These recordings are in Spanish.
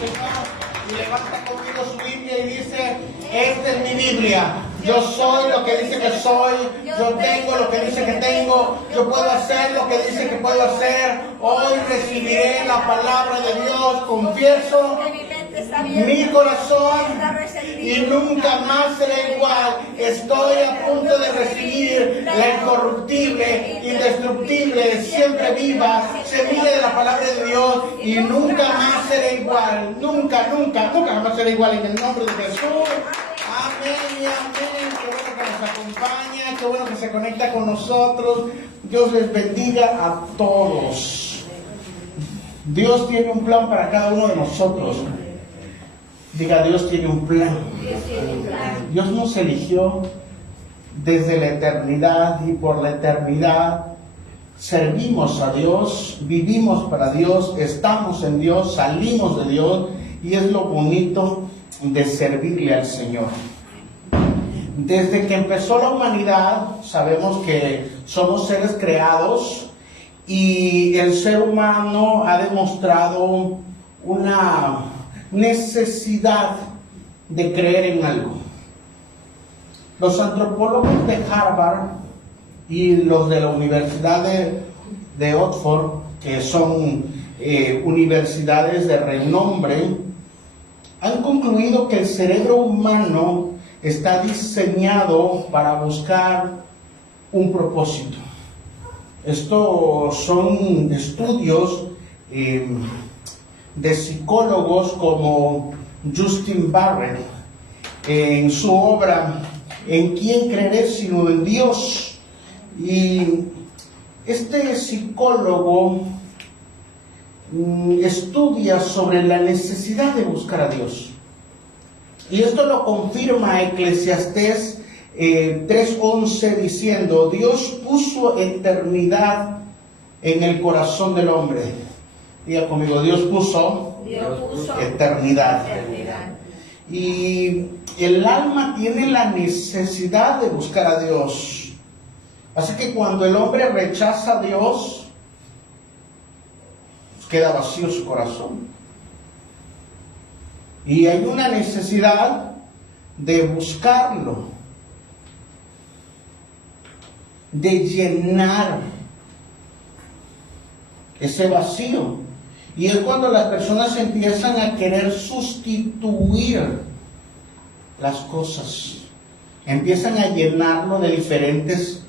Señor y levanta conmigo su Biblia y dice: esta es mi Biblia. Yo soy lo que dice que soy, yo tengo lo que dice que tengo, yo puedo hacer lo que dice que puedo hacer. Hoy recibiré la palabra de Dios, confieso mi corazón y nunca más será igual. Estoy a punto de recibir la incorruptible, indestructible, siempre viva semilla de la palabra de Dios y nunca más será igual. Nunca jamás será igual, en el nombre de Jesús. Amén y amén. Qué bueno que nos acompaña, qué bueno que se conecta con nosotros. Dios les bendiga a todos. Dios tiene un plan para cada uno de nosotros. Diga: Dios tiene un plan. Dios nos eligió desde la eternidad y por la eternidad servimos a Dios, vivimos para Dios, estamos en Dios, salimos de Dios, y es lo bonito de servirle al Señor. Desde que empezó la humanidad, sabemos que somos seres creados y el ser humano ha demostrado una necesidad de creer en algo. Los antropólogos de Harvard y los de la Universidad de Oxford, que son universidades de renombre, han concluido que el cerebro humano está diseñado para buscar un propósito. Estos son estudios de psicólogos como Justin Barrett, en su obra ¿En quién creeré sino en Dios? Y este psicólogo estudia sobre la necesidad de buscar a Dios. Y esto lo confirma Eclesiastés 3:11, diciendo: Dios puso eternidad en el corazón del hombre. Diga conmigo: Dios puso eternidad. Y el alma tiene la necesidad de buscar a Dios. Así que cuando el hombre rechaza a Dios, queda vacío su corazón. Y hay una necesidad de buscarlo, de llenar ese vacío. Y es cuando las personas empiezan a querer sustituir las cosas, empiezan a llenarlo de diferentes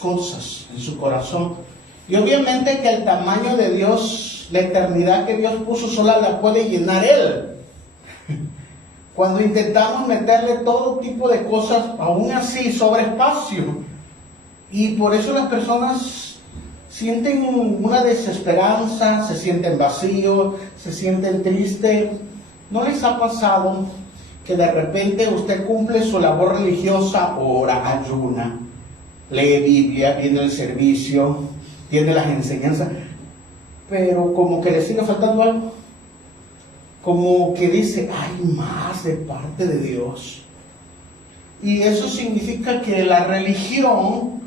cosas en su corazón. Y obviamente que el tamaño de Dios, la eternidad que Dios puso, sola la puede llenar Él. Cuando intentamos meterle todo tipo de cosas, aún así sobra espacio. Y por eso las personas sienten una desesperanza, se sienten vacíos, se sienten tristes. ¿No les ha pasado que de repente usted cumple su labor religiosa, ora, ayuna, lee Biblia, viene el servicio, tiene las enseñanzas, pero como que le sigue faltando algo? Como que dice: hay más de parte de Dios. Y eso significa que la religión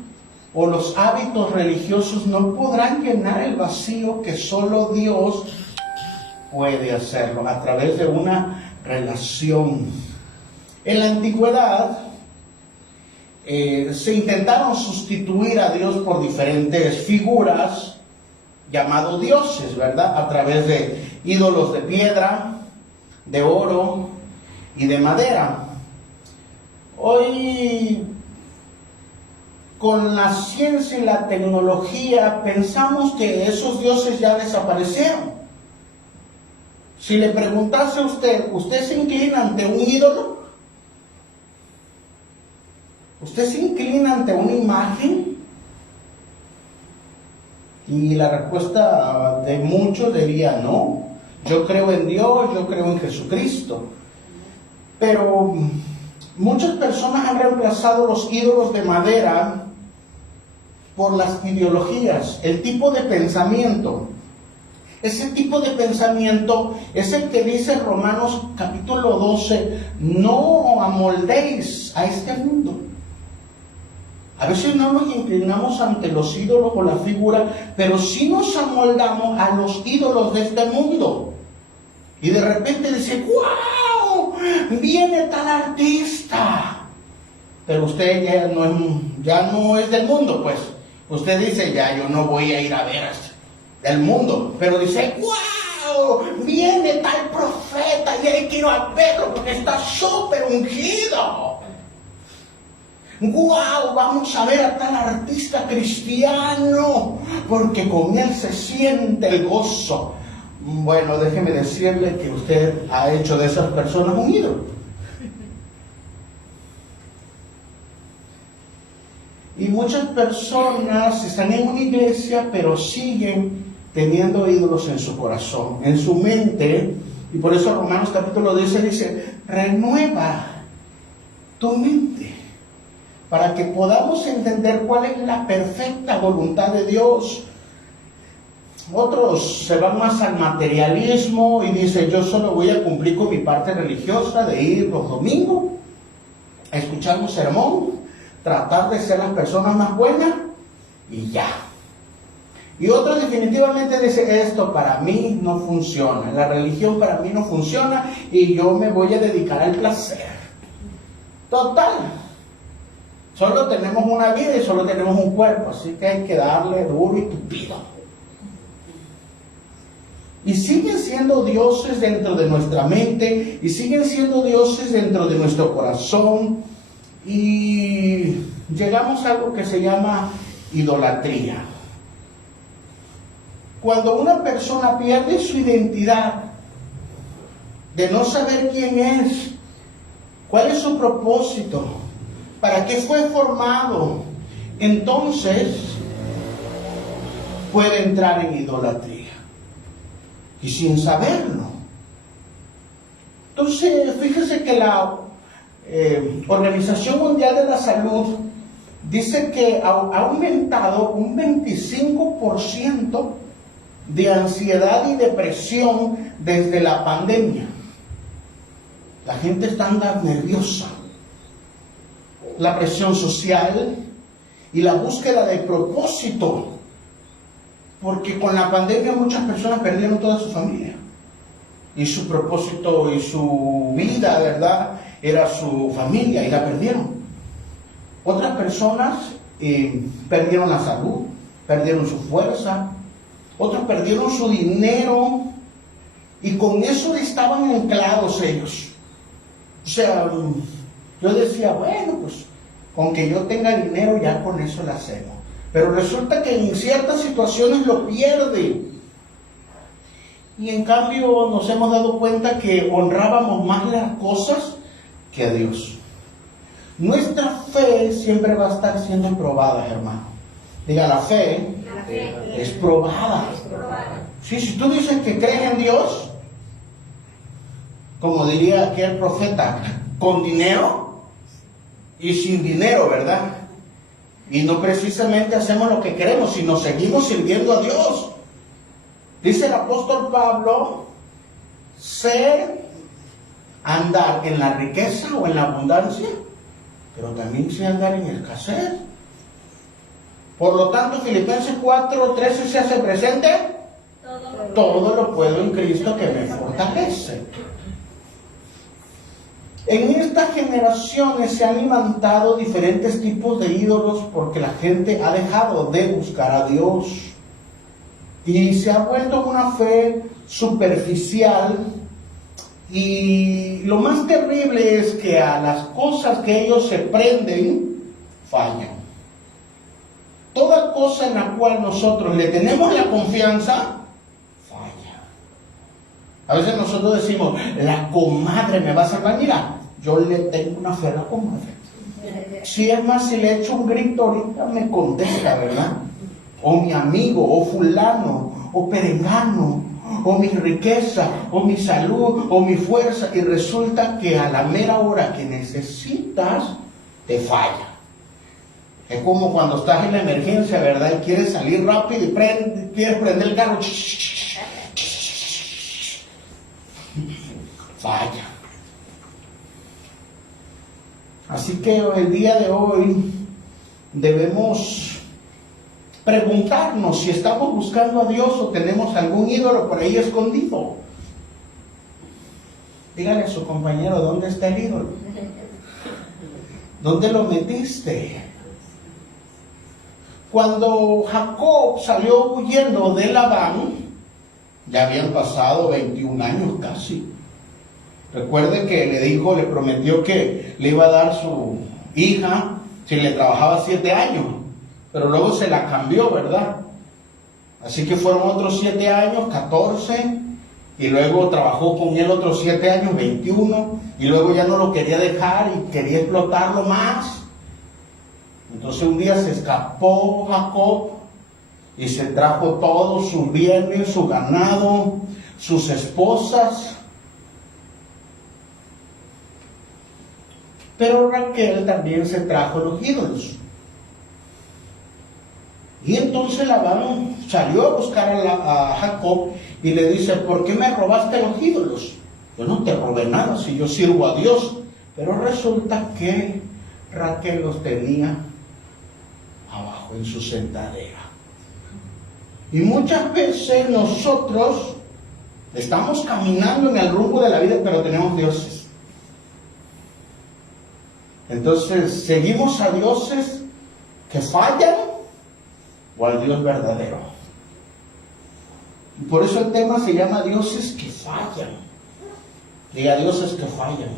o los hábitos religiosos no podrán llenar el vacío que solo Dios puede hacerlo a través de una relación. En la antigüedad se intentaron sustituir a Dios por diferentes figuras llamados dioses, ¿verdad? A través de ídolos de piedra, de oro y de madera. Hoy, con la ciencia y la tecnología, pensamos que esos dioses ya desaparecieron. Si le preguntase a usted, ¿usted se inclina ante un ídolo? ¿Usted se inclina ante una imagen? Y la respuesta de muchos diría: no, yo creo en Dios, yo creo en Jesucristo. Pero muchas personas han reemplazado los ídolos de madera por las ideologías, el tipo de pensamiento. Ese tipo de pensamiento es el que dice Romanos capítulo 12: no amoldéis a este mundo. A veces no nos inclinamos ante los ídolos o la figura, pero sí nos amoldamos a los ídolos de este mundo. Y de repente dice, ¡wow! Viene tal artista. Pero usted ya no es del mundo, pues. Usted dice, ya yo no voy a ir a ver el mundo. Pero dice, ¡wow! Viene tal profeta y hay que ir a verlo porque está súper ungido. ¡Wow! Vamos a ver a tal artista cristiano porque con él se siente el gozo. Bueno, déjeme decirle que usted ha hecho de esas personas un ídolo. Y muchas personas están en una iglesia, pero siguen teniendo ídolos en su corazón, en su mente. Y por eso Romanos capítulo 10 dice, renueva tu mente, para que podamos entender cuál es la perfecta voluntad de Dios. Otros se van más al materialismo y dicen, yo solo voy a cumplir con mi parte religiosa de ir los domingos a escuchar un sermón, tratar de ser las personas más buenas y ya. Y otros definitivamente dicen, esto para mí no funciona, la religión para mí no funciona y yo me voy a dedicar al placer. Total, solo tenemos una vida y solo tenemos un cuerpo, así que hay que darle duro y tupido. Y siguen siendo dioses dentro de nuestra mente, y siguen siendo dioses dentro de nuestro corazón, y llegamos a algo que se llama idolatría. Cuando una persona pierde su identidad, de no saber quién es, cuál es su propósito, para qué fue formado, entonces puede entrar en idolatría. Y sin saberlo. Entonces, fíjese que la Organización Mundial de la Salud dice que ha aumentado un 25% de ansiedad y depresión desde la pandemia. La gente está nerviosa. La presión social y la búsqueda de propósito. Porque con la pandemia muchas personas perdieron toda su familia. Y su propósito y su vida, ¿verdad?, era su familia y la perdieron. Otras personas perdieron la salud, perdieron su fuerza. Otros perdieron su dinero. Y con eso estaban anclados ellos. O sea, yo decía, bueno, pues con que yo tenga dinero ya con eso la hacemos. Pero resulta que en ciertas situaciones lo pierde. Y en cambio nos hemos dado cuenta que honrábamos más las cosas que a Dios. Nuestra fe siempre va a estar siendo probada, hermano. Diga, la fe es probada. Sí, si tú dices que crees en Dios, como diría aquel profeta, con dinero y sin dinero, ¿verdad? Y no precisamente hacemos lo que queremos, sino seguimos sirviendo a Dios. Dice el apóstol Pablo, sé andar en la riqueza o en la abundancia, pero también sé andar en escasez. Por lo tanto, Filipenses 4:13 se hace presente. Todo lo puedo en Cristo que me fortalece. En estas generaciones se han levantado diferentes tipos de ídolos porque la gente ha dejado de buscar a Dios y se ha vuelto una fe superficial, y lo más terrible es que a las cosas que ellos se prenden fallan. Toda cosa en la cual nosotros le tenemos la confianza falla. A veces nosotros decimos, la comadre me va a salvar. Mira, yo le tengo una fe a la comadre. Si es más, si le echo un grito ahorita me contesta, ¿verdad? O mi amigo, o fulano, o perengano, o mi riqueza, o mi salud, o mi fuerza, y resulta que a la mera hora que necesitas, te falla. Es como cuando estás en la emergencia, ¿verdad? Y quieres salir rápido y quieres prender el carro. Falla. Así que el día de hoy debemos preguntarnos si estamos buscando a Dios o tenemos algún ídolo por ahí escondido. Dígale a su compañero, ¿dónde está el ídolo? ¿Dónde lo metiste? Cuando Jacob salió huyendo de Labán, ya habían pasado 21 años casi. Recuerde que le prometió que le iba a dar su hija si le trabajaba 7 años, pero luego se la cambió, ¿verdad? Así que fueron otros 7 años, 14, y luego trabajó con él otros 7 años, 21, y luego ya no lo quería dejar y quería explotarlo más. Entonces un día se escapó Jacob y se trajo todos sus bienes, su ganado, sus esposas. Pero Raquel también se trajo los ídolos. Y entonces Labán salió a buscar a Jacob y le dice, ¿por qué me robaste los ídolos? Yo no te robé nada si yo sirvo a Dios. Pero resulta que Raquel los tenía abajo en su sentadera. Y muchas veces nosotros estamos caminando en el rumbo de la vida, pero tenemos dioses. Entonces, ¿seguimos a dioses que fallan o al Dios verdadero? Y por eso el tema se llama dioses que fallan. Diga, dioses que fallan.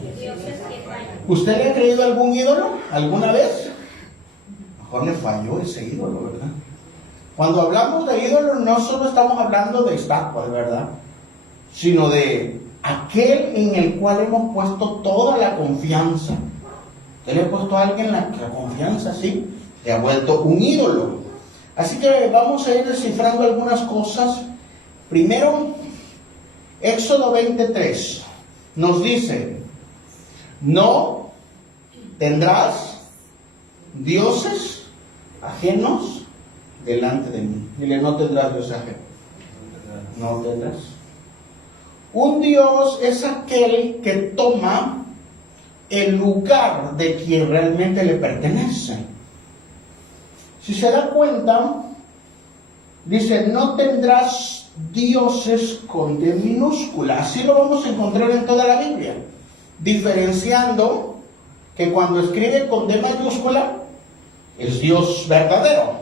¿Usted le ha creído a algún ídolo alguna vez? Mejor le falló ese ídolo, ¿verdad? Cuando hablamos de ídolos no solo estamos hablando de estatuas, ¿verdad? Sino de aquel en el cual hemos puesto toda la confianza. Usted le ha puesto a alguien la confianza, ¿sí? Le ha vuelto un ídolo. Así que vamos a ir descifrando algunas cosas. Primero, Éxodo 23 nos dice, no tendrás dioses ajenos delante de mí. Dile, no tendrás dioses ajenos. No tendrás. Un Dios es aquel que toma el lugar de quien realmente le pertenece. Si se da cuenta, dice, no tendrás dioses con D minúscula. Así lo vamos a encontrar en toda la Biblia, diferenciando que cuando escribe con D mayúscula es Dios verdadero.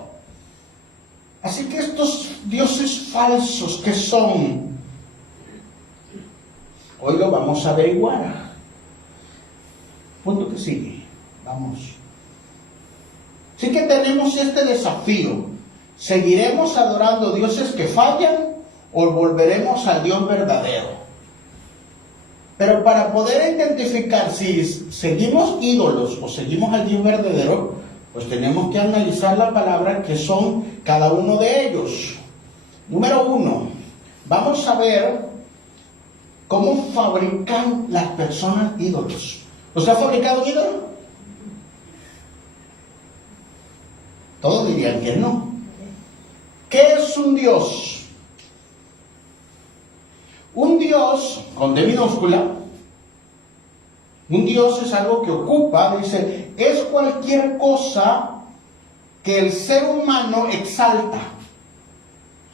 Así que estos dioses falsos, ¿qué son? Hoy lo vamos a averiguar. Punto que sigue. Vamos. Así que tenemos este desafío. ¿Seguiremos adorando dioses que fallan o volveremos al Dios verdadero? Pero para poder identificar si seguimos ídolos o seguimos al Dios verdadero, pues tenemos que analizar la palabra que son cada uno de ellos. Número 1, vamos a ver cómo fabrican las personas ídolos. ¿Usted ha fabricado un ídolo? Todos dirían que no. ¿Qué es un Dios? Un Dios, con D minúscula, un Dios es algo que ocupa, dice, es cualquier cosa que el ser humano exalta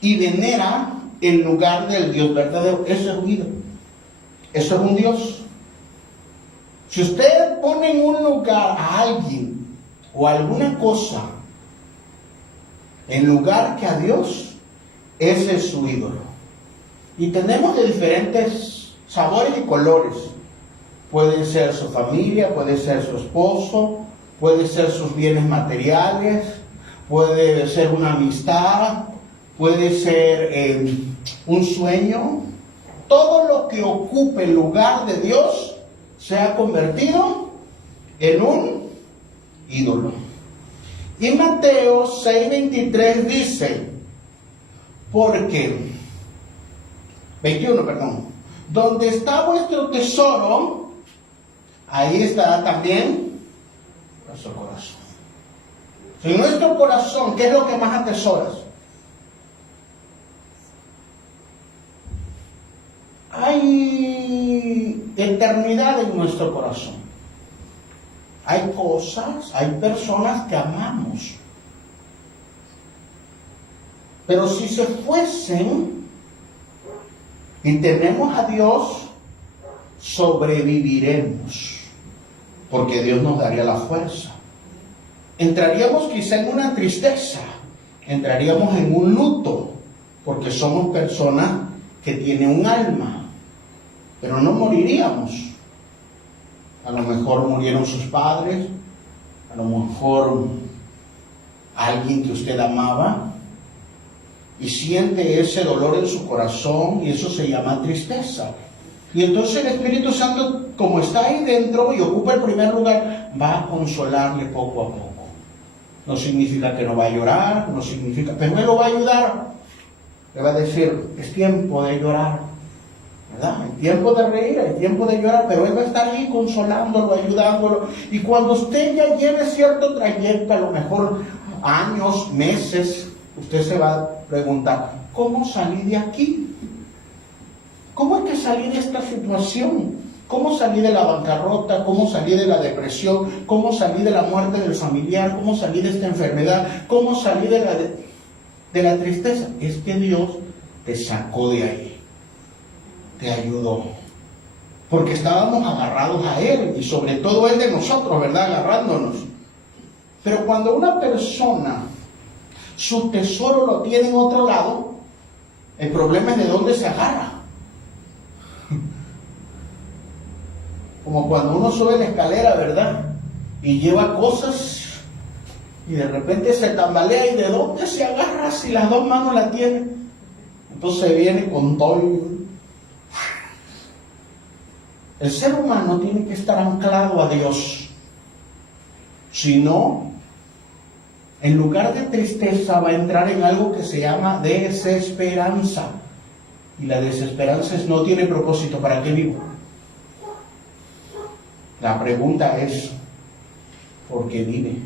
y venera en lugar del Dios verdadero. Eso es un ídolo. Eso es un Dios. Si usted pone en un lugar a alguien o alguna cosa en lugar que a Dios, ese es su ídolo. Y tenemos de diferentes sabores y colores. Puede ser su familia, puede ser su esposo, puede ser sus bienes materiales, puede ser una amistad, puede ser un sueño. Todo lo que ocupe el lugar de Dios se ha convertido en un ídolo. Y Mateo 6:23 dice, porque, 21, perdón, donde está vuestro tesoro, ahí estará también nuestro corazón. En nuestro corazón, ¿qué es lo que más atesoras? Hay eternidad en nuestro corazón. Hay cosas, hay personas que amamos. Pero si se fuesen y tenemos a Dios, sobreviviremos, porque Dios nos daría la fuerza. Entraríamos quizá en una tristeza, entraríamos en un luto, porque somos personas que tienen un alma, pero no moriríamos. A lo mejor murieron sus padres, a lo mejor alguien que usted amaba, y siente ese dolor en su corazón, y eso se llama tristeza. Y entonces el Espíritu Santo, como está ahí dentro y ocupa el primer lugar, va a consolarle poco a poco. No significa que no va a llorar, no significa, pero Él lo va a ayudar. Le va a decir, es tiempo de llorar, ¿verdad? Hay tiempo de reír, hay tiempo de llorar, pero Él va a estar ahí consolándolo, ayudándolo. Y cuando usted ya lleve cierto trayecto, a lo mejor años, meses, usted se va a preguntar, ¿cómo salí de aquí? ¿Cómo es que salí de esta situación? ¿Cómo salí de la bancarrota? ¿Cómo salí de la depresión? ¿Cómo salí de la muerte del familiar? ¿Cómo salí de esta enfermedad? ¿Cómo salí de la tristeza? Es que Dios te sacó de ahí, te ayudó, porque estábamos agarrados a Él, y sobre todo Él de nosotros, ¿verdad? Agarrándonos. Pero cuando una persona, su tesoro lo tiene en otro lado, el problema es de dónde se agarra. Como cuando uno sube la escalera, ¿verdad? Y lleva cosas y de repente se tambalea, y de dónde se agarra si las dos manos la tienen. Entonces viene con todo. El ser humano tiene que estar anclado a Dios. Si no, en lugar de tristeza va a entrar en algo que se llama desesperanza. Y la desesperanza no tiene propósito. ¿Para qué vivo? La pregunta es, ¿por qué vive?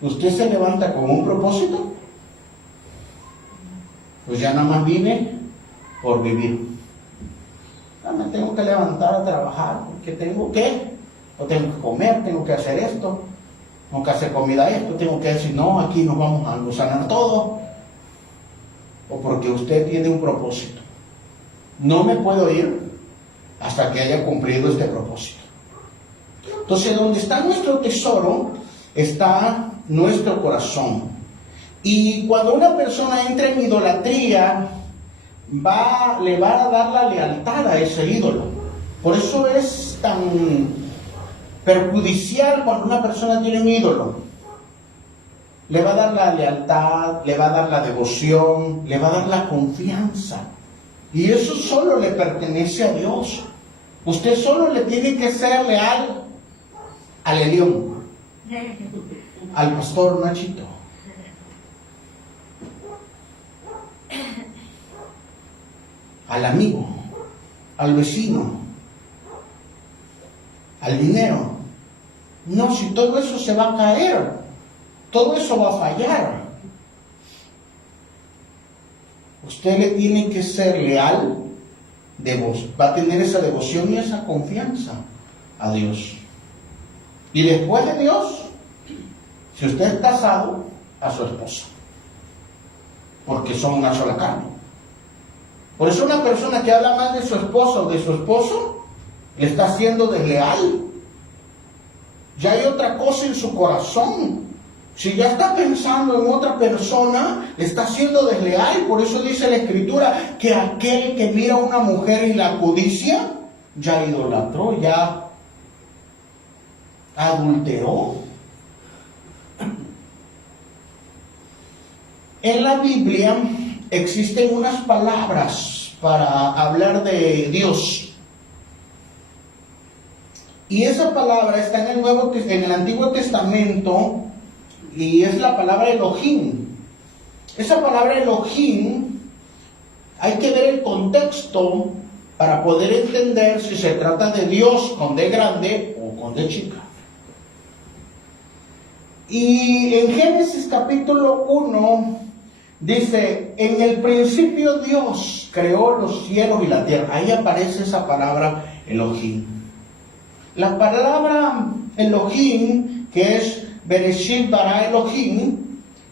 ¿Usted se levanta con un propósito? Pues ya nada más vine por vivir. Me tengo que levantar a trabajar porque tengo que, o tengo que comer, tengo que hacer esto, tengo que hacer comida esto, tengo que decir, no, aquí nos vamos a gusanar todo. O porque usted tiene un propósito. No me puedo ir hasta que haya cumplido este propósito. Entonces, donde está nuestro tesoro, está nuestro corazón. Y cuando una persona entra en idolatría, le va a dar la lealtad a ese ídolo. Por eso es tan perjudicial cuando una persona tiene un ídolo. Le va a dar la lealtad, le va a dar la devoción, le va a dar la confianza. Y eso solo le pertenece a Dios. Usted solo le tiene que ser leal al Elión, al pastor Nachito, al amigo, al vecino, al dinero. No, si todo eso se va a caer, todo eso va a fallar. Usted le tiene que ser leal, va a tener esa devoción y esa confianza a Dios. Y después de Dios, si usted es casado, a su esposa, porque son una sola carne. Por eso una persona que habla más de su esposa o de su esposo, le está siendo desleal. Ya hay otra cosa en su corazón. Si ya está pensando en otra persona, le está siendo desleal. Por eso dice la Escritura que aquel que mira a una mujer y la codicia, ya idolatró, ya adulteró. En la Biblia existen unas palabras para hablar de Dios. Y esa palabra está en el Antiguo Testamento, y es la palabra Elohim. Esa palabra Elohim, hay que ver el contexto para poder entender si se trata de Dios con D grande o con D chica. Y en Génesis capítulo 1 dice, en el principio Dios creó los cielos y la tierra. Ahí aparece esa palabra Elohim. La palabra Elohim, que es Bereshit bara Elohim,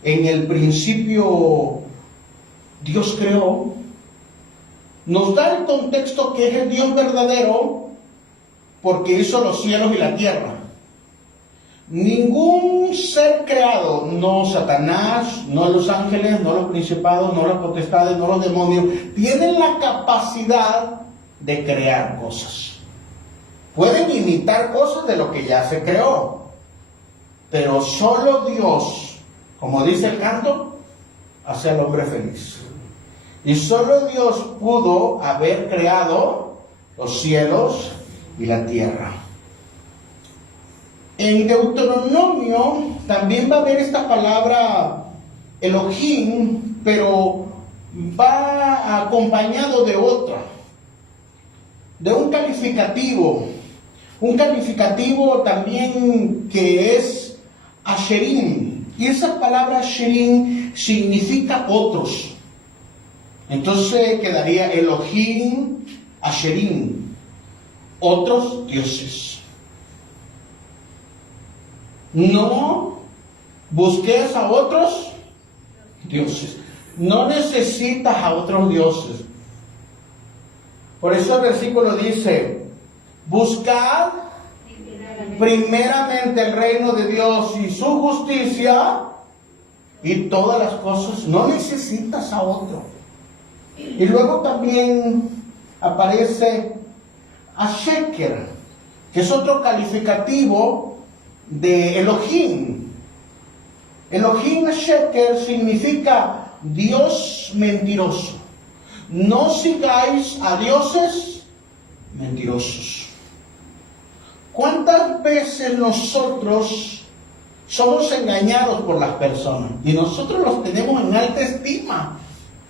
en el principio Dios creó, nos da el contexto que es el Dios verdadero porque hizo los cielos y la tierra. Ningún ser creado, no Satanás, no los ángeles, no los principados, no las potestades, no los demonios, tienen la capacidad de crear cosas. Pueden imitar cosas de lo que ya se creó, pero solo Dios, como dice el canto, hace al hombre feliz. Y solo Dios pudo haber creado los cielos y la tierra. En Deuteronomio también va a haber esta palabra Elohim, pero va acompañado de otra, de un calificativo también que es Asherim. Y esa palabra Asherim significa otros. Entonces quedaría Elohim, Asherim, otros dioses. No busques a otros dioses. No necesitas a otros dioses. Por eso el versículo dice, buscad primeramente el reino de Dios y su justicia, y todas las cosas. No necesitas a otro. Y luego también aparece Asheker, que es otro calificativo de Elohim. Elohim Asheker significa Dios mentiroso. No sigáis a dioses mentirosos. ¿Cuántas veces nosotros somos engañados por las personas? Y nosotros los tenemos en alta estima.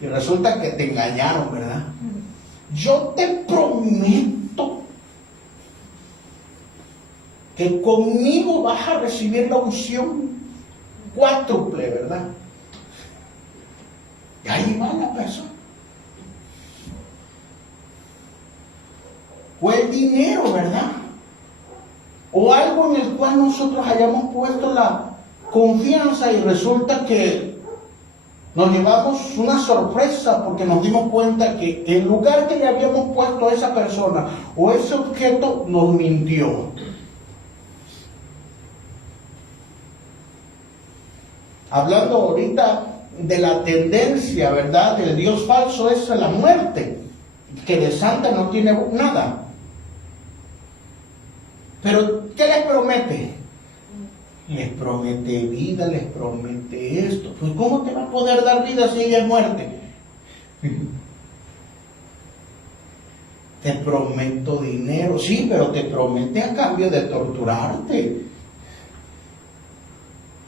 Y resulta que te engañaron, ¿verdad? Yo te prometo que conmigo vas a recibir la unción cuádruple, ¿verdad? Y ahí va la persona. O el dinero, ¿verdad? O algo en el cual nosotros hayamos puesto la confianza y resulta que nos llevamos una sorpresa porque nos dimos cuenta que el lugar que le habíamos puesto a esa persona o ese objeto nos mintió. Hablando ahorita de la tendencia, ¿verdad?, del Dios falso, es la muerte, que de santa no tiene nada. Pero, ¿qué les promete? Les promete vida, les promete esto. Pues, ¿cómo te va a poder dar vida si ella es muerte? Te prometo dinero, sí, pero te promete a cambio de torturarte,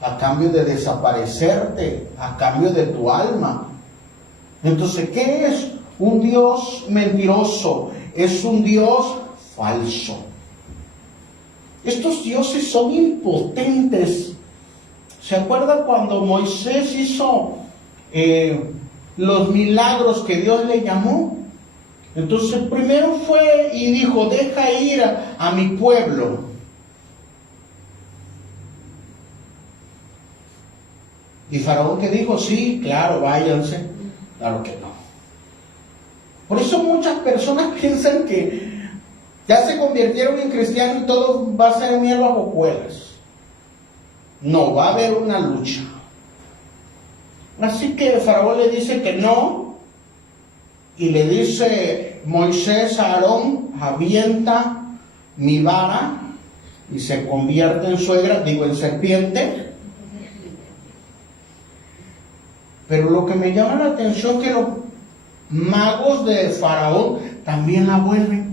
a cambio de desaparecerte, a cambio de tu alma. Entonces, ¿qué es un Dios mentiroso? Es un Dios falso. Estos dioses son impotentes. ¿Se acuerdan cuando Moisés hizo los milagros que Dios le llamó? Entonces primero fue y dijo, deja ir a mi pueblo. Y Faraón, que dijo, sí, claro, váyanse. Claro que no. Por eso muchas personas piensan que ya se convirtieron en cristianos y todo va a ser miel bajo hojuelas. No, va a haber una lucha. Así que Faraón le dice que no, y le dice Moisés a Aarón, avienta mi vara, y se convierte en suegra, en serpiente. Pero lo que me llama la atención es que los magos de Faraón también la vuelven.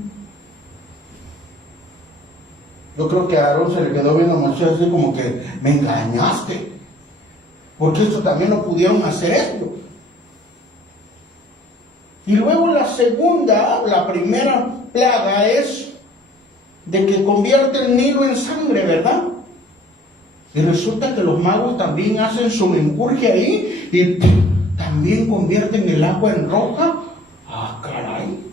Yo creo que a Aarón se le quedó viendo a Moisés así como que me engañaste, porque esto también no pudieron hacer esto. Y luego la primera plaga es de que convierte el Nilo en sangre, ¿verdad? Y resulta que los magos también hacen su menjurje ahí y también convierten el agua en roja. ¡Ah, caray!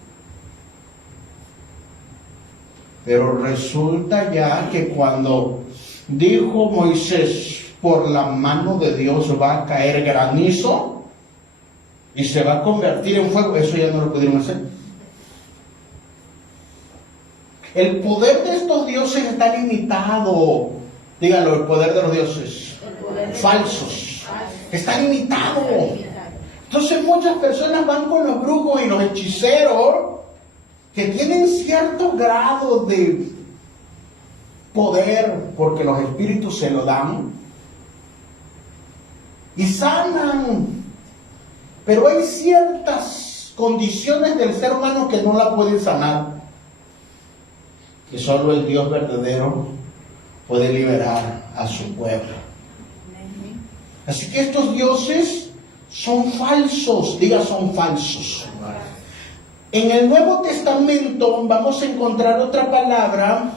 Pero resulta ya que cuando dijo Moisés, por la mano de Dios va a caer granizo, y se va a convertir en fuego. Eso ya no lo pudieron hacer. El poder de estos dioses está limitado. Díganlo, el poder de los dioses falsos está limitado. Entonces muchas personas van con los brujos y los hechiceros que tienen cierto grado de poder porque los espíritus se lo dan y sanan, pero hay ciertas condiciones del ser humano que no la pueden sanar, que solo el Dios verdadero puede liberar a su pueblo. Así que estos dioses son falsos, diga, son falsos. En el Nuevo Testamento vamos a encontrar otra palabra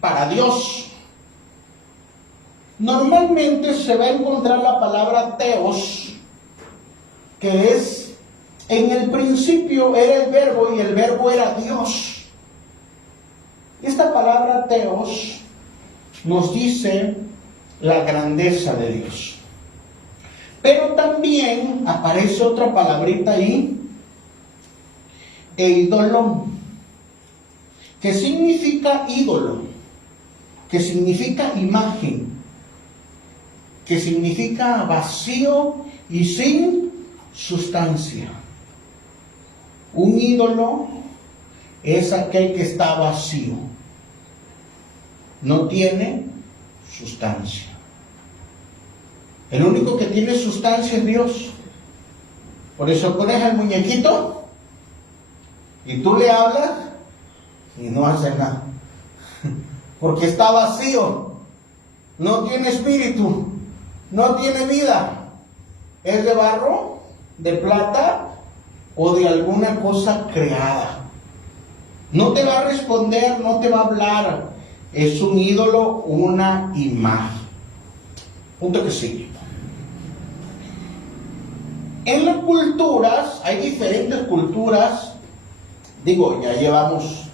para Dios. Normalmente se va a encontrar la palabra Theos, que es, en el principio era el verbo y el verbo era Dios. Esta palabra Theos nos dice la grandeza de Dios. Pero también aparece otra palabrita ahí, eidolón, que significa ídolo, que significa imagen, que significa vacío y sin sustancia. Un ídolo es aquel que está vacío, no tiene sustancia. El único que tiene sustancia es Dios. Por eso pones al muñequito y tú le hablas y no hace nada, porque está vacío, no tiene espíritu, no tiene vida. Es de barro, de plata o de alguna cosa creada. No te va a responder, no te va a hablar. Es un ídolo, una imagen. Punto que sigue. En las culturas, hay diferentes culturas. Digo, ya llevamos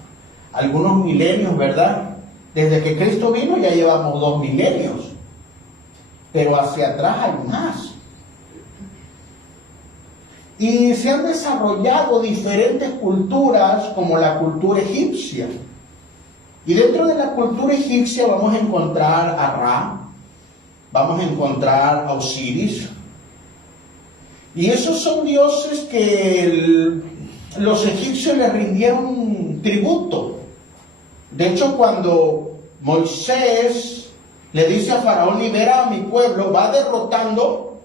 algunos milenios, ¿verdad? Desde que Cristo vino ya llevamos 2 milenios. Pero hacia atrás hay más. Y se han desarrollado diferentes culturas, como la cultura egipcia. Y dentro de la cultura egipcia vamos a encontrar a Ra, vamos a encontrar a Osiris. Y esos son dioses que los egipcios le rindieron tributo. De hecho, cuando Moisés le dice a Faraón, libera a mi pueblo, va derrotando,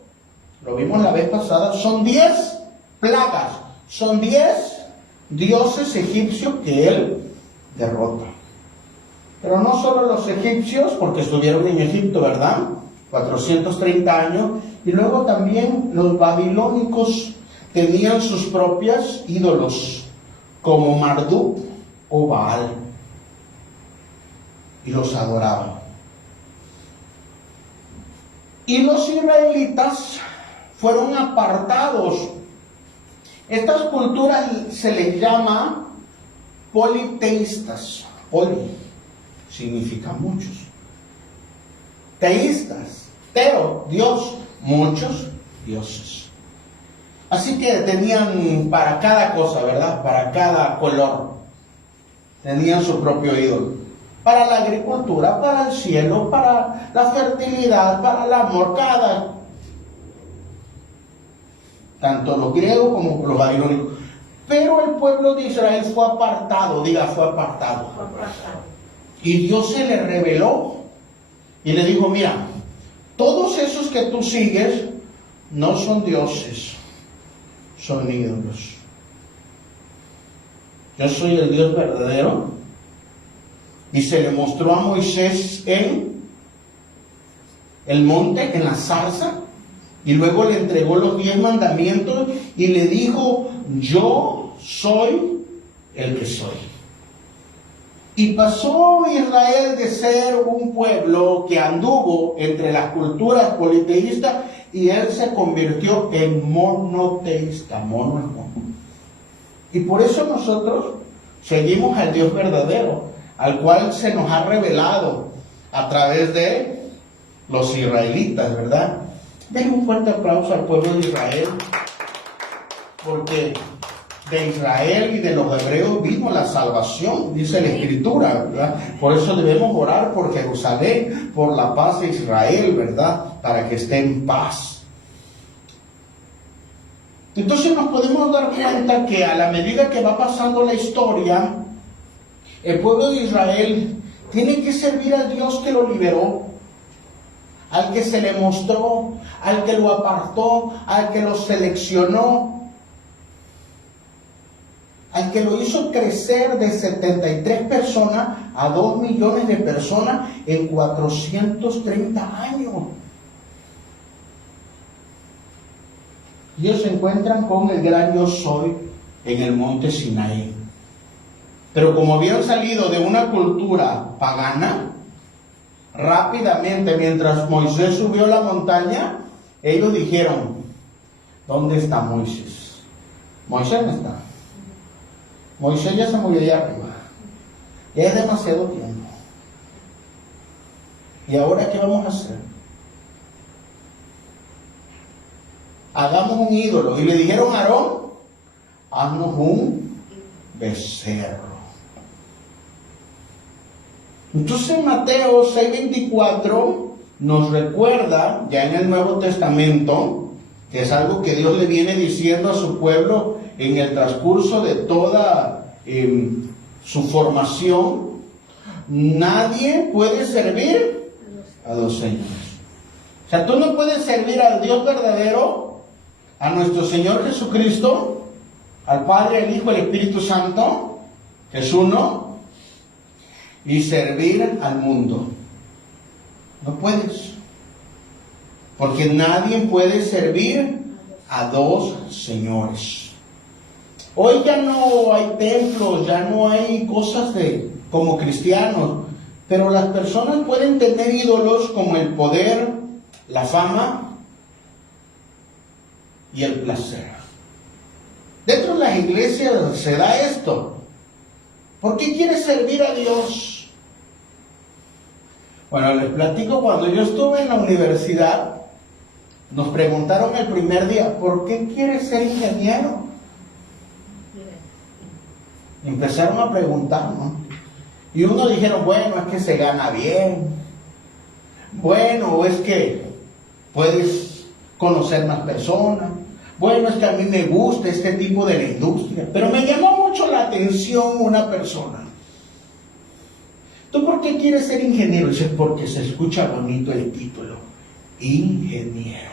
lo vimos la vez pasada, son 10 plagas, son 10 dioses egipcios que él derrota. Pero no solo los egipcios, porque estuvieron en Egipto, ¿verdad? 430 años, y luego también los babilónicos tenían sus propios ídolos, como Marduk o Baal, y los adoraban. Y los israelitas fueron apartados. Estas culturas se les llama politeístas. Poli significa muchos. Teístas, teo, Dios, muchos dioses. Así que tenían para cada cosa, ¿verdad? Para cada color. Tenían su propio ídolo. Para la agricultura, para el cielo, para la fertilidad, para el amor, cada. Tanto los griegos como los babilónicos. Pero el pueblo de Israel fue apartado, diga, fue apartado. Y Dios se le reveló y le dijo, mira, todos esos que tú sigues no son dioses, son ídolos. Yo soy el Dios verdadero. Y se le mostró a Moisés en el monte, en la zarza, y luego le entregó los 10 mandamientos y le dijo, yo soy el que soy. Y pasó Israel de ser un pueblo que anduvo entre las culturas politeístas y él se convirtió en monoteísta, mono es mono. Y por eso nosotros seguimos al Dios verdadero, al cual se nos ha revelado a través de los israelitas, ¿verdad? Denle un fuerte aplauso al pueblo de Israel. porque de Israel y de los hebreos vino la salvación, dice la Escritura, ¿verdad? Por eso debemos orar por Jerusalén, por la paz de Israel, ¿verdad? Para que esté en paz. Entonces nos podemos dar cuenta que a la medida que va pasando la historia, el pueblo de Israel tiene que servir al Dios que lo liberó, al que se le mostró, al que lo apartó, al que lo seleccionó, al que lo hizo crecer de 73 personas a 2 millones de personas en 430 años. Y ellos se encuentran con el gran Yo Soy en el monte Sinaí. Pero como habían salido de una cultura pagana, rápidamente, mientras Moisés subió la montaña, ellos dijeron: ¿dónde está Moisés? Moisés no está. Moisés ya se murió allá arriba. Ya es demasiado tiempo. ¿Y ahora qué vamos a hacer? Hagamos un ídolo. Y le dijeron a Aarón: haznos un becerro. Entonces en Mateo 6:24 nos recuerda, ya en el Nuevo Testamento, que es algo que Dios le viene diciendo a su pueblo en el transcurso de toda su formación: nadie puede servir a dos señores. O sea, tú no puedes servir al Dios verdadero, a nuestro Señor Jesucristo, al Padre, al Hijo, al Espíritu Santo, que es uno, y servir al mundo. No puedes. Porque nadie puede servir a dos señores. Hoy ya no hay templos, ya no hay cosas como cristianos, pero las personas pueden tener ídolos como el poder, la fama y el placer. Dentro de las iglesias se da esto. ¿Por qué quieres servir a Dios? Bueno, les platico, cuando yo estuve en la universidad, nos preguntaron el primer día: ¿por qué quieres ser ingeniero? Y empezaron a preguntar, ¿no? Y unos dijeron: bueno, es que se gana bien. Bueno, es que puedes conocer más personas. Bueno, es que a mí me gusta este tipo de la industria. Pero me llamó mucho la atención una persona. ¿Tú por qué quieres ser ingeniero? Dice: porque se escucha bonito el título, ingeniero.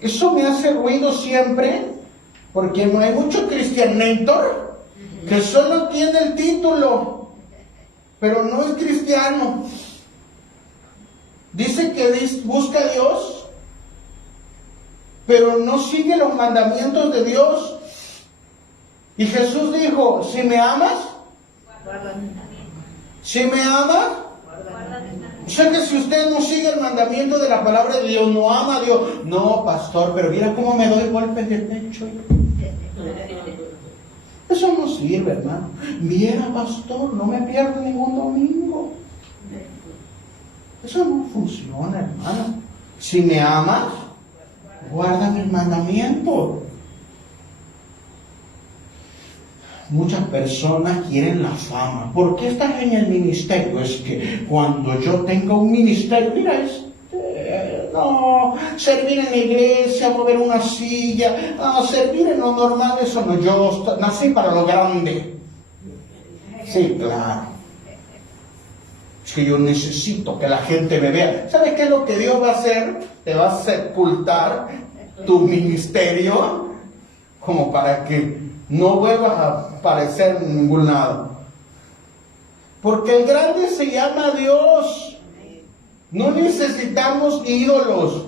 Eso me hace ruido siempre, porque hay mucho cristianator que solo tiene el título, pero no es cristiano. Dice que busca a Dios, pero no sigue los mandamientos de Dios. Y Jesús dijo: si me amas, si me amas, o sea que si usted no sigue el mandamiento de la palabra de Dios, no ama a Dios. No, pastor, pero mira cómo me doy golpes de pecho. Eso no sirve, hermano. Mira, pastor, no me pierdo ningún domingo. Eso no funciona, hermano. Si me amas, guarda mis mandamientos. Muchas personas quieren la fama. ¿Por qué estás en el ministerio? Es que cuando yo tenga un ministerio, mira, no, servir en la iglesia, mover una silla, no, servir en lo normal, eso no. Yo nací para lo grande. Sí, claro. Es que yo necesito que la gente me vea. ¿Sabes qué es lo que Dios va a hacer? Te va a sepultar tu ministerio como para que no vuelvas a aparecer en ningún lado. Porque el grande se llama Dios. No necesitamos ídolos.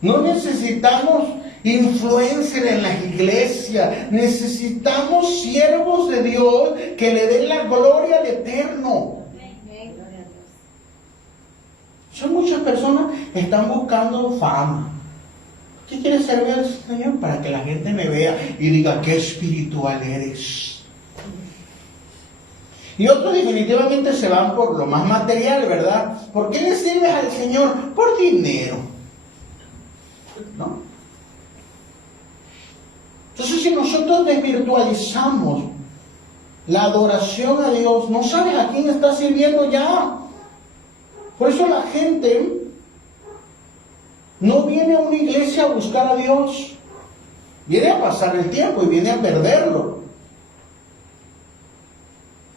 No necesitamos influencer en las iglesias. Necesitamos siervos de Dios que le den la gloria al Eterno. Son muchas personas que están buscando fama. ¿Qué quieres servir al Señor? Para que la gente me vea y diga: qué espiritual eres. Y otros definitivamente se van por lo más material, ¿verdad? ¿Por qué le sirves al Señor? Por dinero, ¿no? Entonces, si nosotros desvirtualizamos la adoración a Dios, no sabes a quién estás sirviendo ya. Por eso la gente no viene a una iglesia a buscar a Dios. Viene a pasar el tiempo y viene a perderlo.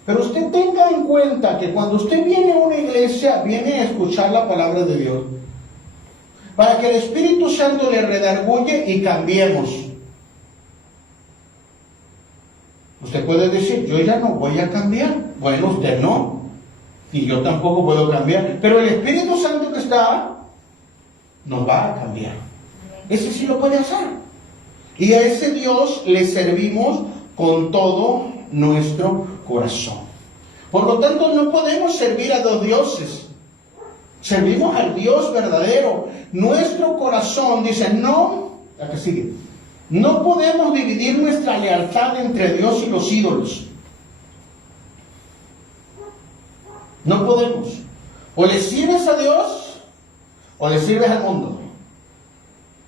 Pero usted tenga en cuenta que cuando usted viene a una iglesia, viene a escuchar la palabra de Dios. Para que el Espíritu Santo le redarguye y cambiemos. Usted puede decir, yo ya no voy a cambiar. Bueno, usted no. Y yo tampoco puedo cambiar. Pero el Espíritu Santo que está, nos va a cambiar. Ese sí lo puede hacer. Y a ese Dios le servimos con todo nuestro corazón. Por lo tanto, no podemos servir a dos dioses. Servimos al Dios verdadero. Nuestro corazón dice, no, la que sigue. No podemos dividir nuestra lealtad entre Dios y los ídolos. No podemos. O le sirves a Dios o le sirves al mundo.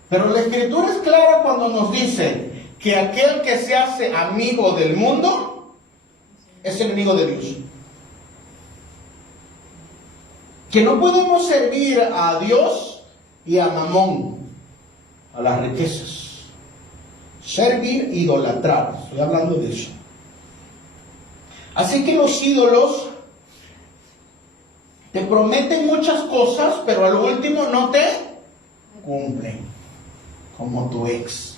Pero la Escritura es clara cuando nos dice que aquel que se hace amigo del mundo es enemigo de Dios. Que no podemos servir a Dios y a Mamón, a las riquezas. Servir, idolatrar. Estoy hablando de eso. Así que los ídolos te prometen muchas cosas, pero al último no te cumplen. Como tu ex.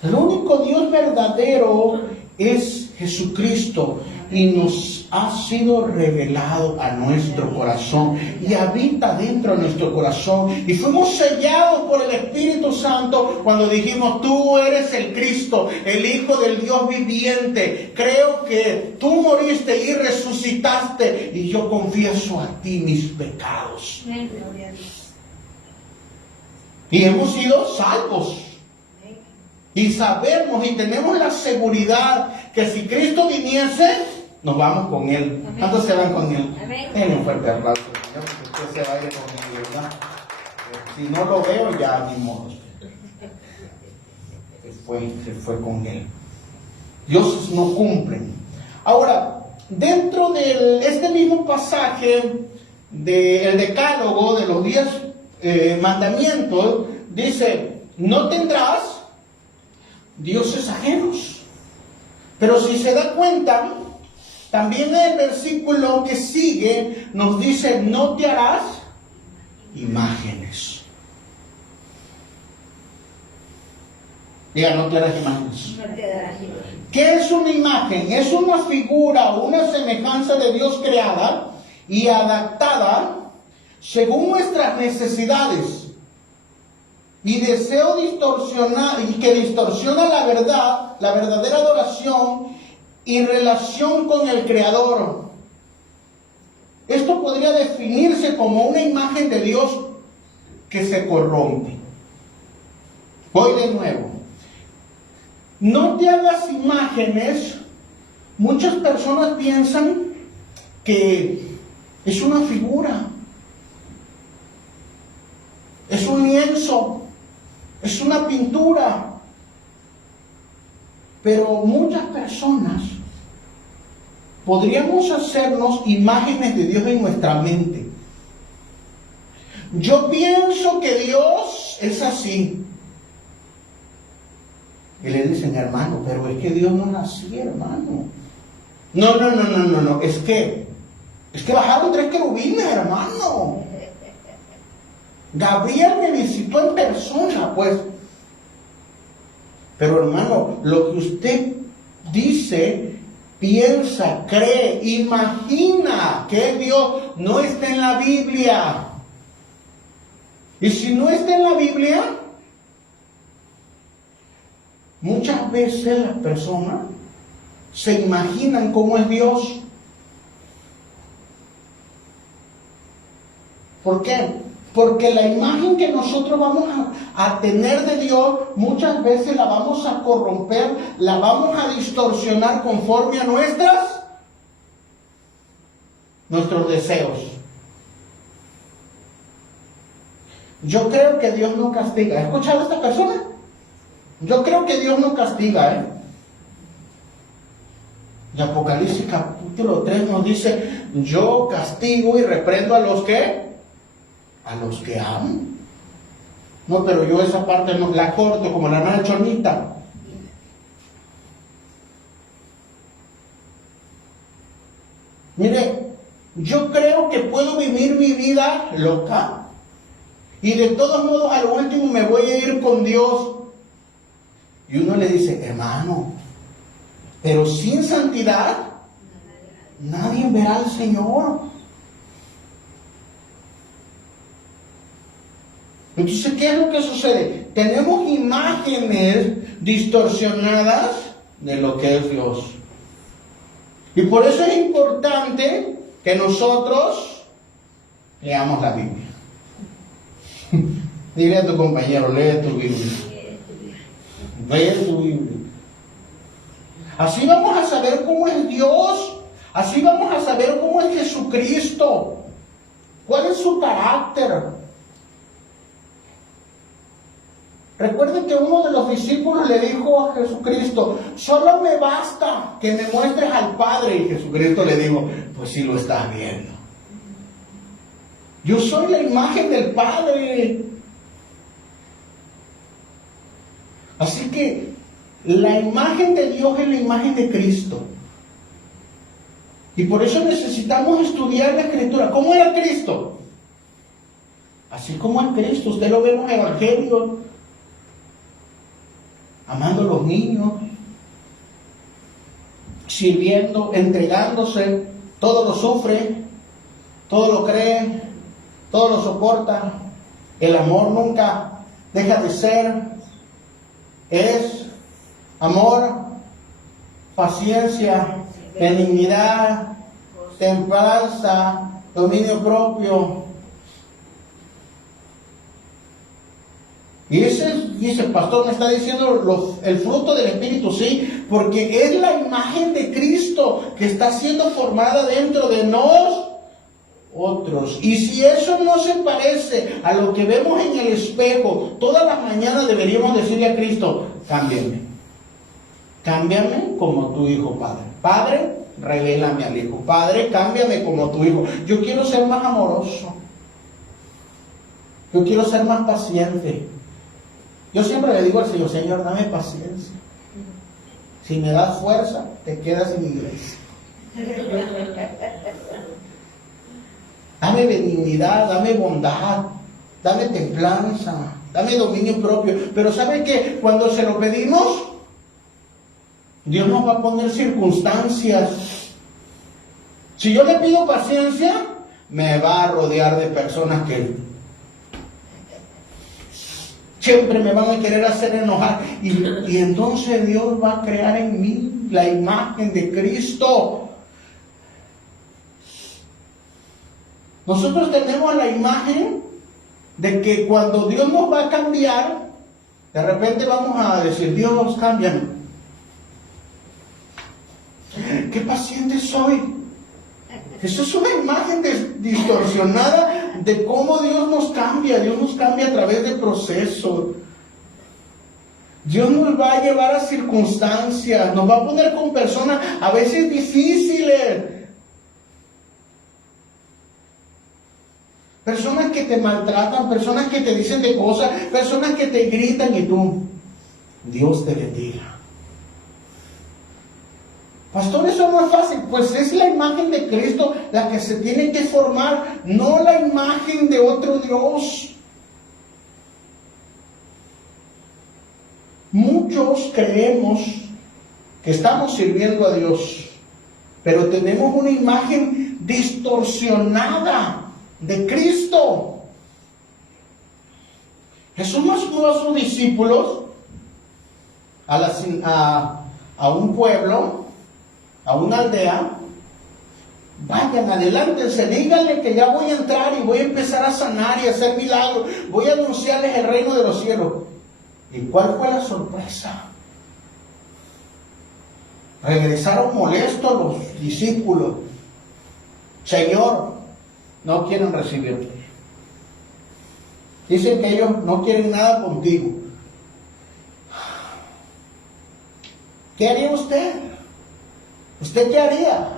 El único Dios verdadero es Jesucristo y nos ha sido revelado a nuestro corazón y habita dentro de nuestro corazón. Y fuimos sellados por el Espíritu Santo cuando dijimos, tú eres el Cristo, el Hijo del Dios viviente. Creo que tú moriste y resucitaste y yo confieso a ti mis pecados. Y hemos sido salvos. Y sabemos y tenemos la seguridad que si Cristo viniese, nos vamos con Él. ¿Cuántos se van con Él? Denle un fuerte aplauso, Señor, porque usted se va a ir con Él, ¿verdad? Si no lo veo, ya ni modo. Se fue con Él. Dioses no cumplen. Ahora, dentro de este mismo pasaje del Decálogo, de los 10 mandamientos, dice, no tendrás dioses ajenos. Pero si se da cuenta, también el versículo que sigue nos dice, no te harás imágenes. Diga, no te harás imágenes. ¿Qué es una imagen? Es una figura o una semejanza de Dios creada y adaptada según nuestras necesidades. Y deseo distorsionar, y que distorsiona la verdad, la verdadera adoración y relación con el Creador. Esto podría definirse como una imagen de Dios que se corrompe. Voy de nuevo. No te hagas imágenes. Muchas personas piensan que es una figura, es un lienzo, es una pintura. Pero muchas personas podríamos hacernos imágenes de Dios en nuestra mente. Yo pienso que Dios es así. Y le dicen, hermano, pero es que Dios no es así, hermano. No. Es que bajaron 3 querubines, hermano. Gabriel me visitó en persona, pues. Pero hermano, lo que usted dice, piensa, cree, imagina que es Dios, no está en la Biblia. Y si no está en la Biblia, muchas veces las personas se imaginan cómo es Dios. ¿Por qué? Porque la imagen que nosotros vamos a tener de Dios, muchas veces la vamos a corromper, la vamos a distorsionar conforme a nuestros deseos. Yo creo que Dios no castiga. ¿Has escuchado a esta persona? Yo creo que Dios no castiga, Y Apocalipsis capítulo 3 nos dice, yo castigo y reprendo a los que amo. No, pero yo esa parte no la corto como la hermana Chonita. Mire, yo creo que puedo vivir mi vida loca y de todos modos al último me voy a ir con Dios. Y uno le dice, hermano, pero sin santidad nadie verá al Señor. Entonces, ¿qué es lo que sucede? Tenemos imágenes distorsionadas de lo que es Dios. Y por eso es importante que nosotros leamos la Biblia. Dile a tu compañero, lee tu Biblia. Lee tu Biblia. Así vamos a saber cómo es Dios. Así vamos a saber cómo es Jesucristo. ¿Cuál es su carácter? Recuerden que uno de los discípulos le dijo a Jesucristo, solo me basta que me muestres al Padre. Y Jesucristo le dijo, pues sí lo estás viendo. Yo soy la imagen del Padre. Así que la imagen de Dios es la imagen de Cristo. Y por eso necesitamos estudiar la Escritura. ¿Cómo era Cristo? Así como es Cristo. Usted lo ve en los evangelios. Amando a los niños, sirviendo, entregándose, todo lo sufre, todo lo cree, todo lo soporta. El amor nunca deja de ser. Es amor, paciencia, benignidad, templanza, dominio propio. Y dice, pastor, me está diciendo el fruto del Espíritu, sí, porque es la imagen de Cristo que está siendo formada dentro de nosotros. Y si eso no se parece a lo que vemos en el espejo, todas las mañanas deberíamos decirle a Cristo, cámbiame. Cámbiame como tu Hijo, Padre. Padre, revélame al Hijo. Padre, cámbiame como tu Hijo. Yo quiero ser más amoroso. Yo quiero ser más paciente. Yo siempre le digo al Señor, Señor, dame paciencia. Si me das fuerza, te quedas en mi iglesia. Dame benignidad, dame bondad, dame templanza, dame dominio propio. Pero ¿sabe qué? Cuando se lo pedimos, Dios nos va a poner circunstancias. Si yo le pido paciencia, me va a rodear de personas que siempre me van a querer hacer enojar. Y entonces Dios va a crear en mí la imagen de Cristo. Nosotros tenemos la imagen de que cuando Dios nos va a cambiar, de repente vamos a decir, Dios, cámbiame. ¡Qué paciente soy! Eso es una imagen distorsionada de cómo Dios nos cambia. Dios nos cambia a través de procesos. Dios nos va a llevar a circunstancias. Nos va a poner con personas a veces difíciles. Personas que te maltratan, personas que te dicen de cosas, personas que te gritan y tú, Dios te bendiga. Pastor, eso no es fácil. Pues es la imagen de Cristo la que se tiene que formar, no la imagen de otro Dios. Muchos creemos que estamos sirviendo a Dios, pero tenemos una imagen distorsionada de Cristo. Jesús mandó a sus discípulos a un pueblo, a una aldea, Vayan, adelántense, díganle que ya voy a entrar y voy a empezar a sanar y a hacer milagros. Voy a anunciarles el reino de los cielos. ¿Y cuál fue la sorpresa? Regresaron molestos los discípulos. Señor, no quieren recibirte. Dicen que ellos no quieren nada contigo. ¿Qué haría usted? ¿Usted qué haría?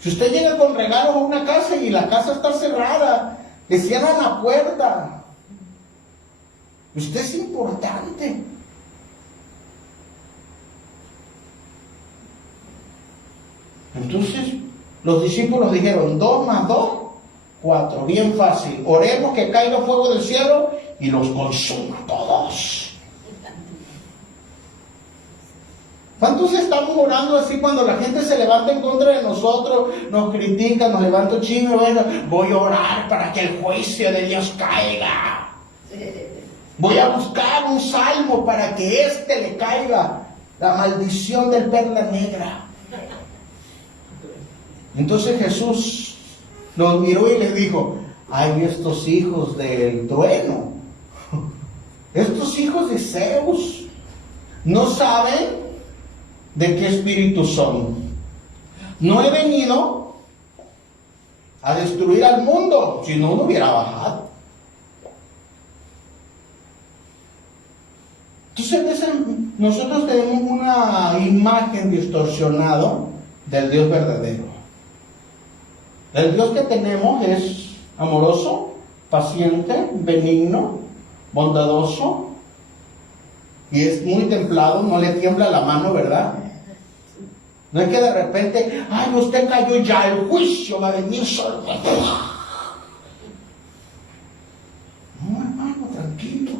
Si usted llega con regalos a una casa y la casa está cerrada, le cierran la puerta. Usted es importante. Entonces, los discípulos dijeron, 2 más 2, 4. Bien fácil. Oremos que caiga fuego del cielo y los consuma todos. ¿Cuántos estamos orando así cuando la gente se levanta en contra de nosotros, nos critica, nos levanta chino? Bueno, voy a orar para que el juicio de Dios caiga. Voy a buscar un salmo para que le caiga la maldición del perla negra. Entonces Jesús los miró y les dijo, ay, estos hijos del trueno, estos hijos de Zeus, no saben de qué espíritu son. No he venido a destruir al mundo, si no hubiera bajado. Entonces, nosotros tenemos una imagen distorsionada del Dios verdadero. El Dios que tenemos es amoroso, paciente, benigno, bondadoso, y es muy templado, no le tiembla la mano, ¿verdad? No es que de repente, ay, usted cayó ya, el juicio va a venir solo. No, hermano, tranquilo.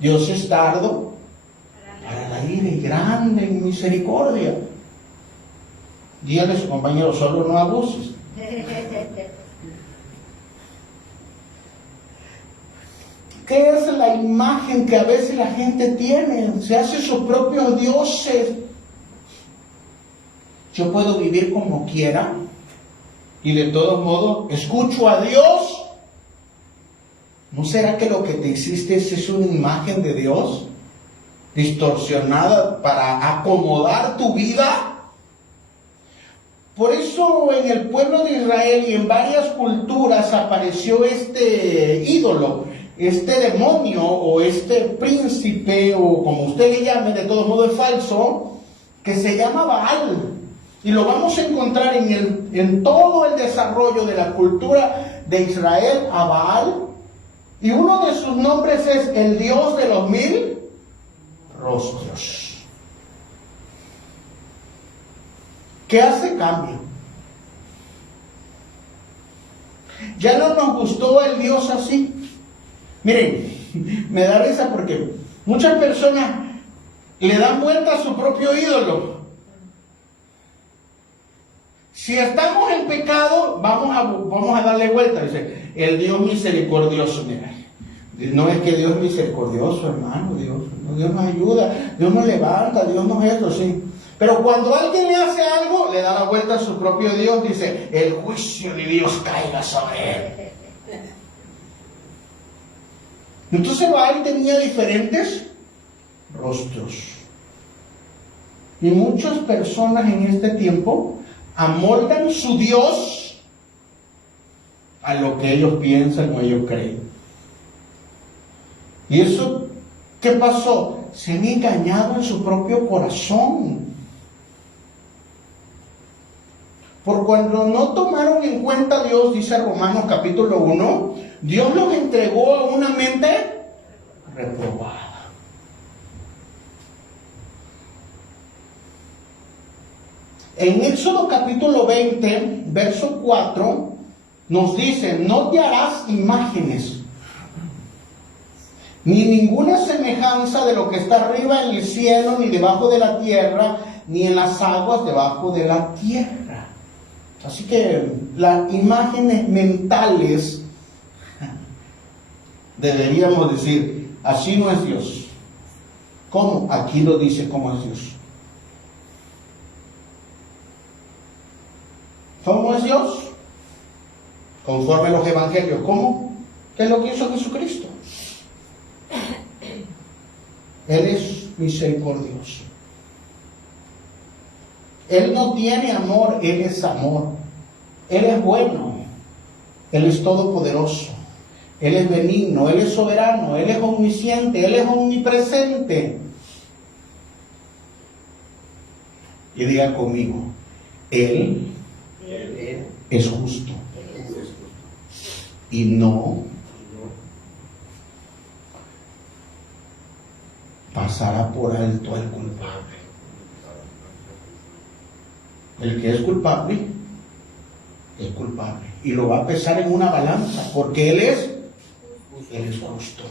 Dios es tardo para la ira y grande en misericordia. Dígale a su compañero, solo no abuses. ¿Qué es la imagen que a veces la gente tiene? Se hace sus propios dioses. Yo puedo vivir como quiera y de todos modos escucho a Dios. ¿No será que lo que te hiciste es una imagen de Dios distorsionada para acomodar tu vida? Por eso en el pueblo de Israel y en varias culturas apareció este ídolo, este demonio o este príncipe, o como usted le llame, de todo modo es falso, que se llama Baal. Y lo vamos a encontrar en todo el desarrollo de la cultura de Israel, a Baal. Y uno de sus nombres es el Dios de los 1000 rostros. ¿Qué hace? Cambio. Ya no nos gustó el Dios así. Miren, me da risa porque muchas personas le dan vuelta a su propio ídolo. Si estamos en pecado, vamos a darle vuelta. Dice, el Dios misericordioso. Mira, no es que Dios es misericordioso, hermano. Dios nos ayuda, Dios nos levanta, Dios nos eso, sí. Pero cuando alguien le hace algo, le da la vuelta a su propio Dios, dice, el juicio de Dios caiga sobre él. Entonces Baal tenía diferentes rostros. Y muchas personas en este tiempo amoldan su Dios a lo que ellos piensan o ellos creen. ¿Y eso qué pasó? Se han engañado en su propio corazón. Por cuando no tomaron en cuenta a Dios, dice Romanos capítulo 1, Dios los entregó a una mente reprobada. En Éxodo capítulo 20, verso 4, nos dice, no te harás imágenes, ni ninguna semejanza de lo que está arriba en el cielo, ni debajo de la tierra, ni en las aguas debajo de la tierra. Así que las imágenes mentales, deberíamos decir, así no es Dios. ¿Cómo? Aquí lo dice cómo es Dios. ¿Cómo es Dios? Conforme a los evangelios. ¿Cómo? ¿Qué es lo que hizo Jesucristo? Él es misericordioso. Él no tiene amor, Él es amor. Él es bueno. Él es todopoderoso. Él es benigno, Él es soberano, Él es omnisciente, Él es omnipresente. Y diga conmigo, Él es justo. Y no pasará por alto al culpable. El que es culpable, es culpable. Y lo va a pesar en una balanza, porque Él es justo.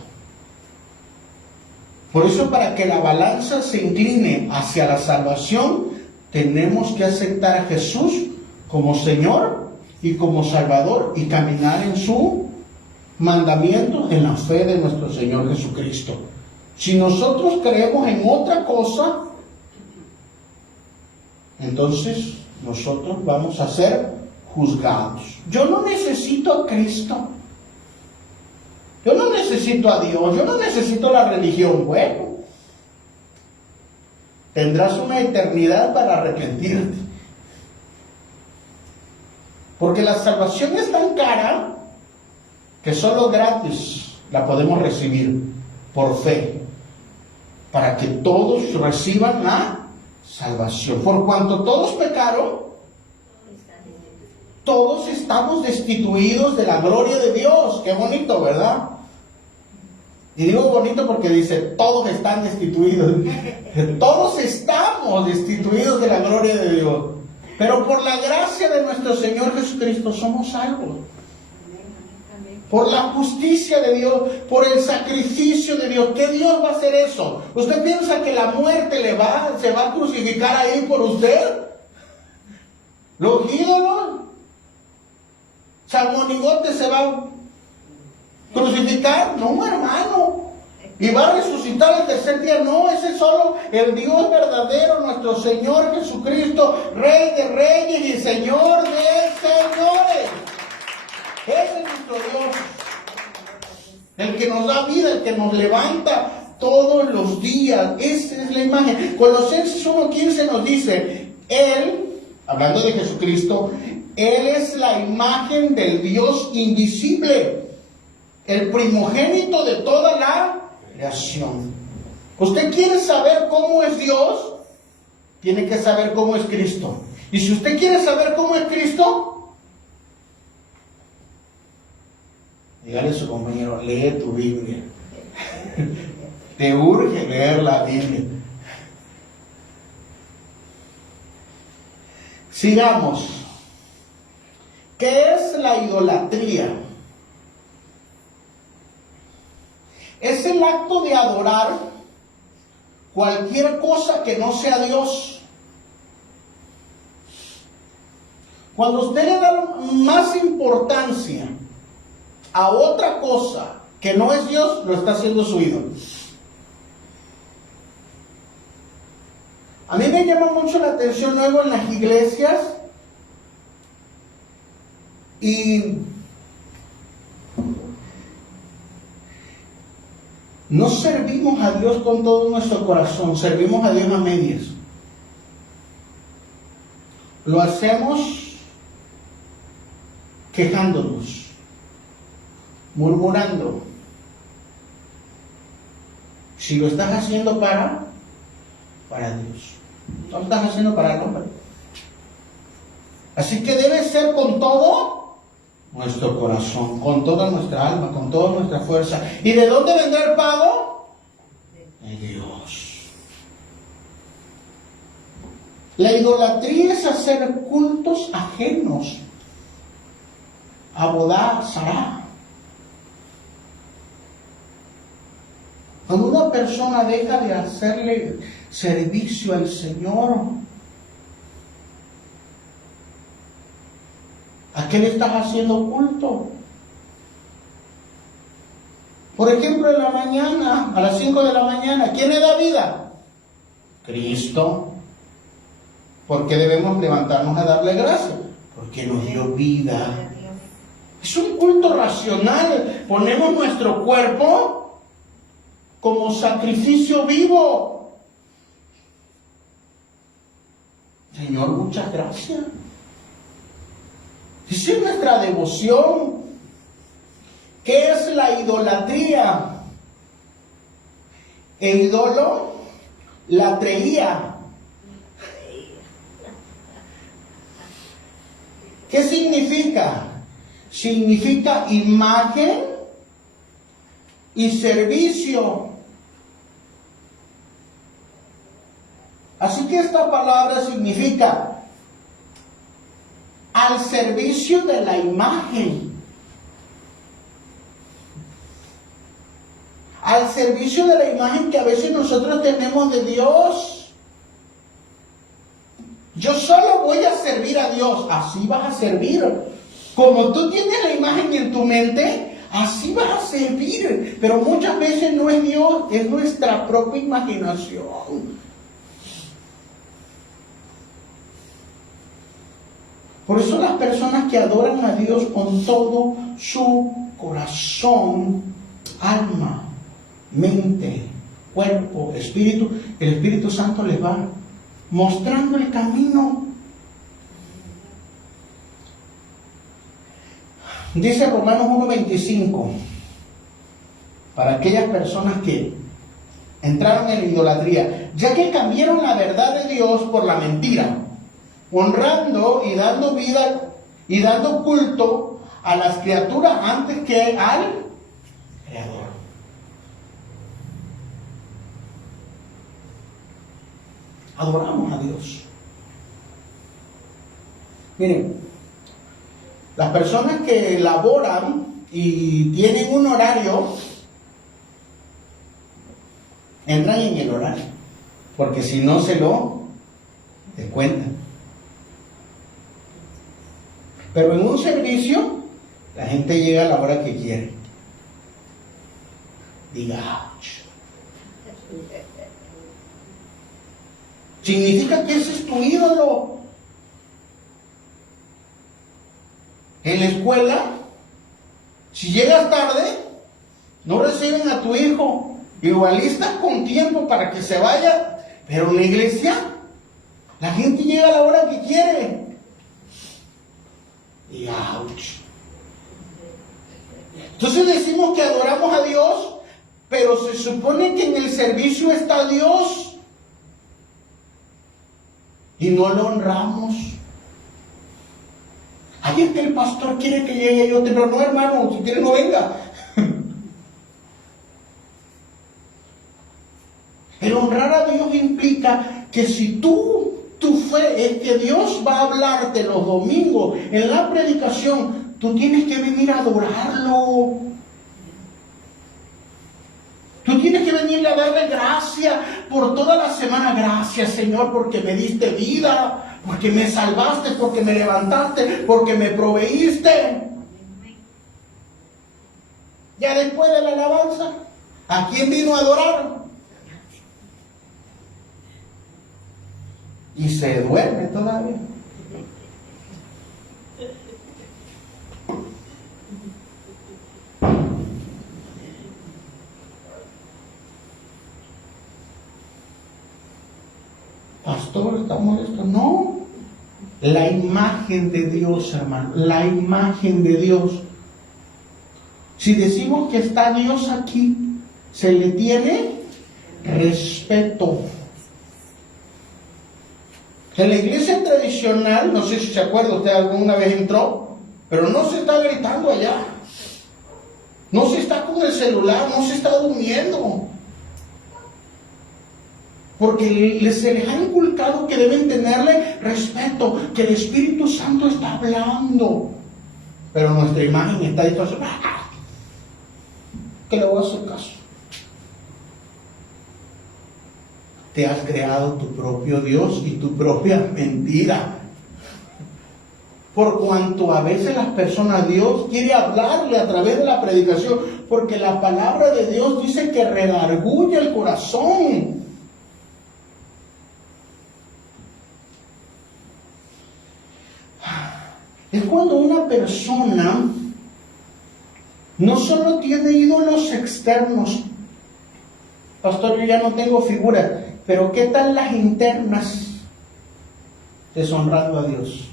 Por eso, para que la balanza se incline hacia la salvación, tenemos que aceptar a Jesús como Señor y como Salvador y caminar en su mandamiento, en la fe de nuestro Señor Jesucristo. Si nosotros creemos en otra cosa, entonces nosotros vamos a ser juzgados. Yo no necesito a Cristo. Yo no necesito a Dios. Yo no necesito la religión. Bueno, tendrás una eternidad para arrepentirte. Porque la salvación es tan cara que solo gratis la podemos recibir por fe, para que todos reciban la salvación. Por cuanto todos pecaron, todos estamos destituidos de la gloria de Dios. Qué bonito, ¿verdad? Y digo bonito porque dice, todos están destituidos. Todos estamos destituidos de la gloria de Dios. Pero por la gracia de nuestro Señor Jesucristo somos salvos. Por la justicia de Dios, por el sacrificio de Dios. ¿Qué Dios va a hacer eso? ¿Usted piensa que la muerte se va a crucificar ahí por usted? ¿Los ídolos? ¿San Monigote se va a crucificar? No, hermano. ¿Y va a resucitar el tercer día? No, ese es solo el Dios verdadero, nuestro Señor Jesucristo, Rey de reyes y Señor de señores. Ese es nuestro Dios, el que nos da vida, el que nos levanta todos los días. Esa es la imagen. Colosenses 1:15 nos dice, Él, hablando de Jesucristo, Él es la imagen del Dios invisible, el primogénito de toda la creación. ¿Usted quiere saber cómo es Dios? Tiene que saber cómo es Cristo. Y si usted quiere saber cómo es Cristo, dígale a su compañero, lee tu Biblia. Te urge leer la Biblia. Sigamos. ¿Qué es la idolatría? Es el acto de adorar cualquier cosa que no sea Dios. Cuando usted le da más importancia a otra cosa que no es Dios, lo está haciendo su ídolo. A mí me llama mucho la atención luego en las iglesias y no servimos a Dios con todo nuestro corazón, servimos a Dios a medias. Lo hacemos quejándonos, murmurando. Si lo estás haciendo para Dios, no lo estás haciendo para el hombre. Así que debe ser con todo nuestro corazón, con toda nuestra alma, con toda nuestra fuerza. ¿Y de dónde vendrá el pago? De Dios. La idolatría es hacer cultos ajenos. Abodá, Sará. Cuando una persona deja de hacerle servicio al Señor, ¿a qué le estás haciendo culto? Por ejemplo, en la mañana, a las 5 de la mañana, ¿quién le da vida? Cristo. ¿Por qué debemos levantarnos a darle gracias? porque nos dio vida. Es un culto racional. Ponemos nuestro cuerpo como sacrificio vivo. Señor, muchas gracias. Dice nuestra devoción. ¿Qué es la idolatría? El ídolo, la treía. ¿Qué significa? Significa imagen y servicio. Así que esta palabra significa al servicio de la imagen. Al servicio de la imagen que a veces nosotros tenemos de Dios. Yo solo voy a servir a Dios. Así vas a servir. Como tú tienes la imagen en tu mente, así vas a servir. Pero muchas veces no es Dios, es nuestra propia imaginación. Por eso las personas que adoran a Dios con todo su corazón, alma, mente, cuerpo, espíritu, el Espíritu Santo les va mostrando el camino. Dice Romanos 1:25, para aquellas personas que entraron en la idolatría, ya que cambiaron la verdad de Dios por la mentira, honrando y dando vida y dando culto a las criaturas antes que al Creador. Adoramos a Dios. Miren, las personas que laboran y tienen un horario, entran en el horario, porque si no se lo descuentan. Pero en un servicio, la gente llega a la hora que quiere. Diga, ouch. Significa que ese es tu ídolo. En la escuela, si llegas tarde, no reciben a tu hijo. Igual estás con tiempo para que se vaya. Pero en la iglesia, la gente llega a la hora que quiere. Y ouch. Entonces decimos que adoramos a Dios, pero se supone que en el servicio está Dios. Y no lo honramos. Ay, es que el pastor quiere que llegue yo, pero no, hermano, si quiere no venga. El honrar a Dios implica que si tu fe es que Dios va a hablarte los domingos en la predicación, tú tienes que venir a adorarlo. Tú tienes que venir a darle gracias por toda la semana. Gracias, Señor, porque me diste vida, porque me salvaste, porque me levantaste, porque me proveíste. Ya después de la alabanza, ¿a quién vino a adorar? Y se duerme todavía. Pastor, ¿está molesto? No. La imagen de Dios, hermano. La imagen de Dios. Si decimos que está Dios aquí, se le tiene respeto. En la iglesia tradicional, no sé si se acuerda, usted alguna vez entró, pero no se está gritando allá. No se está con el celular, no se está durmiendo. Porque se les ha inculcado que deben tenerle respeto, que el Espíritu Santo está hablando. Pero nuestra imagen está distorsionada. Que le voy a hacer caso. Te has creado tu propio Dios y tu propia mentira. Por cuanto a veces las personas, Dios quiere hablarle a través de la predicación, porque la palabra de Dios dice que redarguye el corazón. Es cuando una persona no solo tiene ídolos externos. Pastor, yo ya no tengo figura, pero ¿qué tal las internas? Deshonrando a Dios.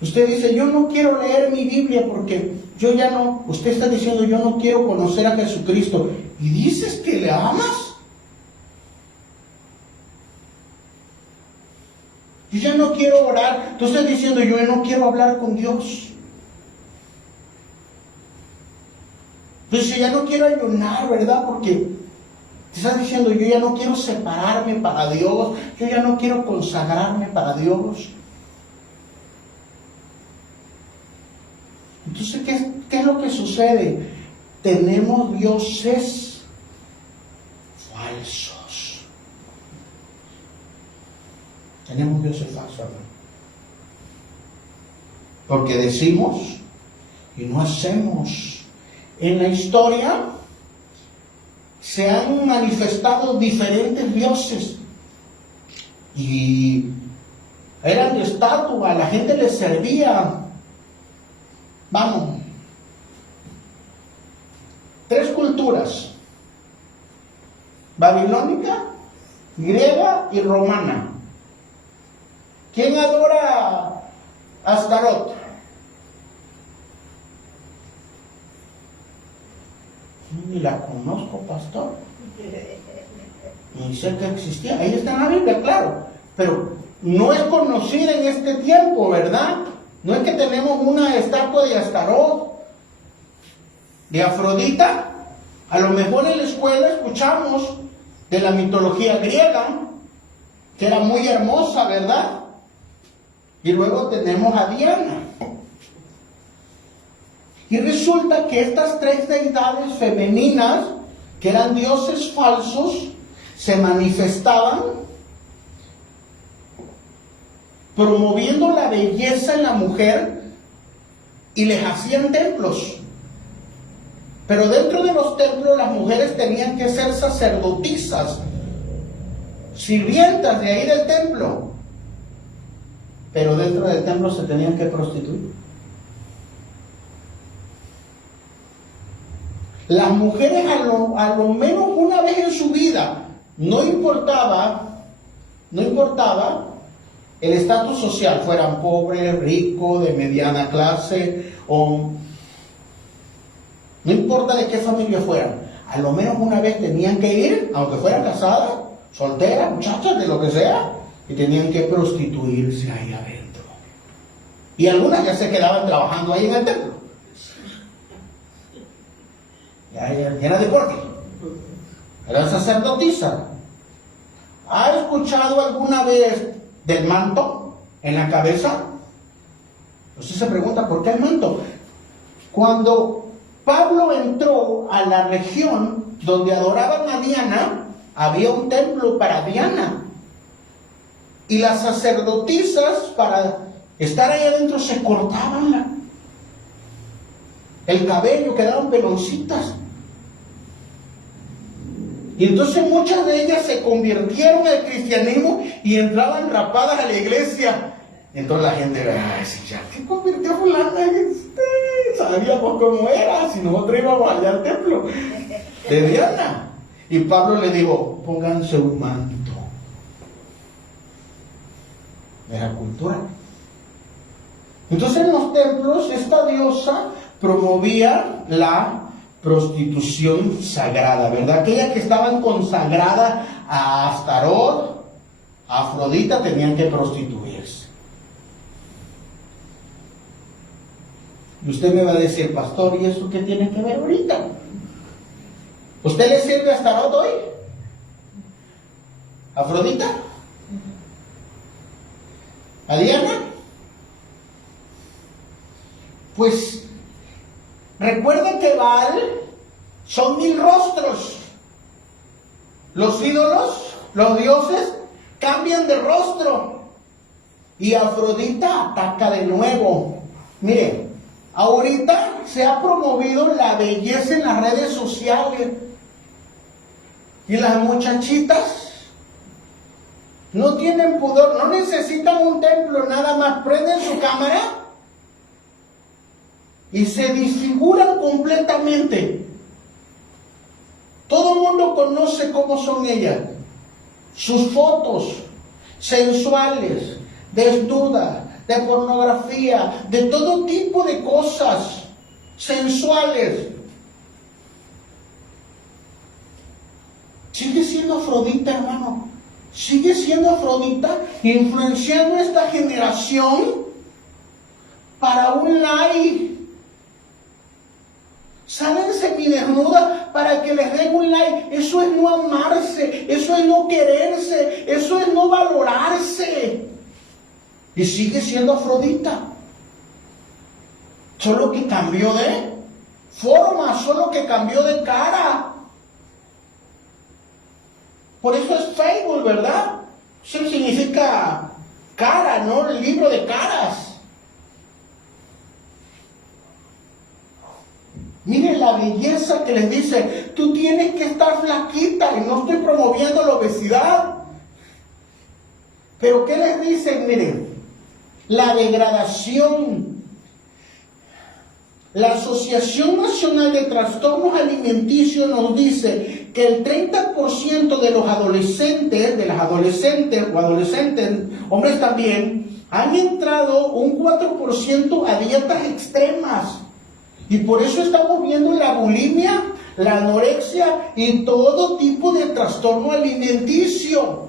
Usted dice, yo no quiero leer mi Biblia porque yo ya no, usted está diciendo, yo no quiero conocer a Jesucristo. ¿Y dices que le amas? Yo ya no quiero orar. Tú estás diciendo, yo no quiero hablar con Dios. Entonces ya no quiero ayunar, ¿verdad? Porque te estás diciendo, yo ya no quiero separarme para Dios. Yo ya no quiero consagrarme para Dios. Entonces, ¿qué es lo que sucede? Tenemos dioses falsos. Tenemos dioses falsos, hermano. Porque decimos y no hacemos. En la historia se han manifestado diferentes dioses. Y eran de estatua, la gente les servía. Vamos, 3 culturas: babilónica, griega y romana. ¿Quién adora a Astarot? Ni la conozco, pastor. Ni sé que existía. Ahí está en la Biblia, claro. Pero no es conocida en este tiempo, ¿verdad? No es que tenemos una estatua de Astarot, de Afrodita. A lo mejor en la escuela escuchamos de la mitología griega, que era muy hermosa, ¿verdad? Y luego tenemos a Diana. Y resulta que estas 3 deidades femeninas, que eran dioses falsos, se manifestaban promoviendo la belleza en la mujer y les hacían templos. Pero dentro de los templos las mujeres tenían que ser sacerdotisas, sirvientas de ahí del templo. Pero dentro del templo se tenían que prostituir. Las mujeres a lo menos una vez en su vida, no importaba el estatus social, fueran pobres, ricos, de mediana clase, o no importa de qué familia fueran, a lo menos una vez tenían que ir, aunque fueran casadas, solteras, muchachas, de lo que sea, y tenían que prostituirse ahí adentro. Y algunas ya se quedaban trabajando ahí en el templo. Ya era deporte. Era sacerdotisa. ¿Ha escuchado alguna vez del manto en la cabeza? Usted se pregunta, ¿por qué el manto? Cuando Pablo entró a la región donde adoraban a Diana, había un templo para Diana. Y las sacerdotisas, para estar ahí adentro, se cortaban el cabello, quedaban peloncitas. Y entonces muchas de ellas se convirtieron al cristianismo y entraban rapadas a la iglesia. Entonces la gente va a decir, ya se convirtió fulana, sabíamos cómo era, si nosotros íbamos allá al templo de Diana. Y Pablo le dijo, pónganse un manto. Era cultura. Entonces en los templos esta diosa promovía la prostitución sagrada, ¿verdad? Aquellas que estaban consagradas a Astarot, a Afrodita, tenían que prostituirse. Y usted me va a decir, pastor, ¿y eso qué tiene que ver ahorita? ¿Usted le sirve a Astarot hoy? ¿Afrodita? ¿A Diana? Pues recuerden que Baal son 1000 rostros. Los ídolos, los dioses, cambian de rostro. Y Afrodita ataca de nuevo. Miren, ahorita se ha promovido la belleza en las redes sociales. Y las muchachitas no tienen pudor, no necesitan un templo, nada más prenden su cámara y se disfiguran completamente. Todo el mundo conoce cómo son ellas. Sus fotos sensuales, desnudas, de pornografía, de todo tipo de cosas sensuales. Sigue siendo Afrodita, hermano. Sigue siendo Afrodita, influenciando a esta generación para un like. Salen semidesnudas para que les den un like. Eso es no amarse, eso es no quererse, eso es no valorarse. Y sigue siendo Afrodita. Solo que cambió de forma, solo que cambió de cara. Por eso es Facebook, ¿verdad? Eso significa cara, ¿no? El libro de caras. Miren la belleza que les dice, tú tienes que estar flaquita, y no estoy promoviendo la obesidad. Pero ¿qué les dicen? Miren, la degradación. La Asociación Nacional de Trastornos Alimenticios nos dice que el 30% de los adolescentes, de las adolescentes o adolescentes, hombres también, han entrado un 4% a dietas extremas. Y por eso estamos viendo la bulimia, la anorexia y todo tipo de trastorno alimenticio.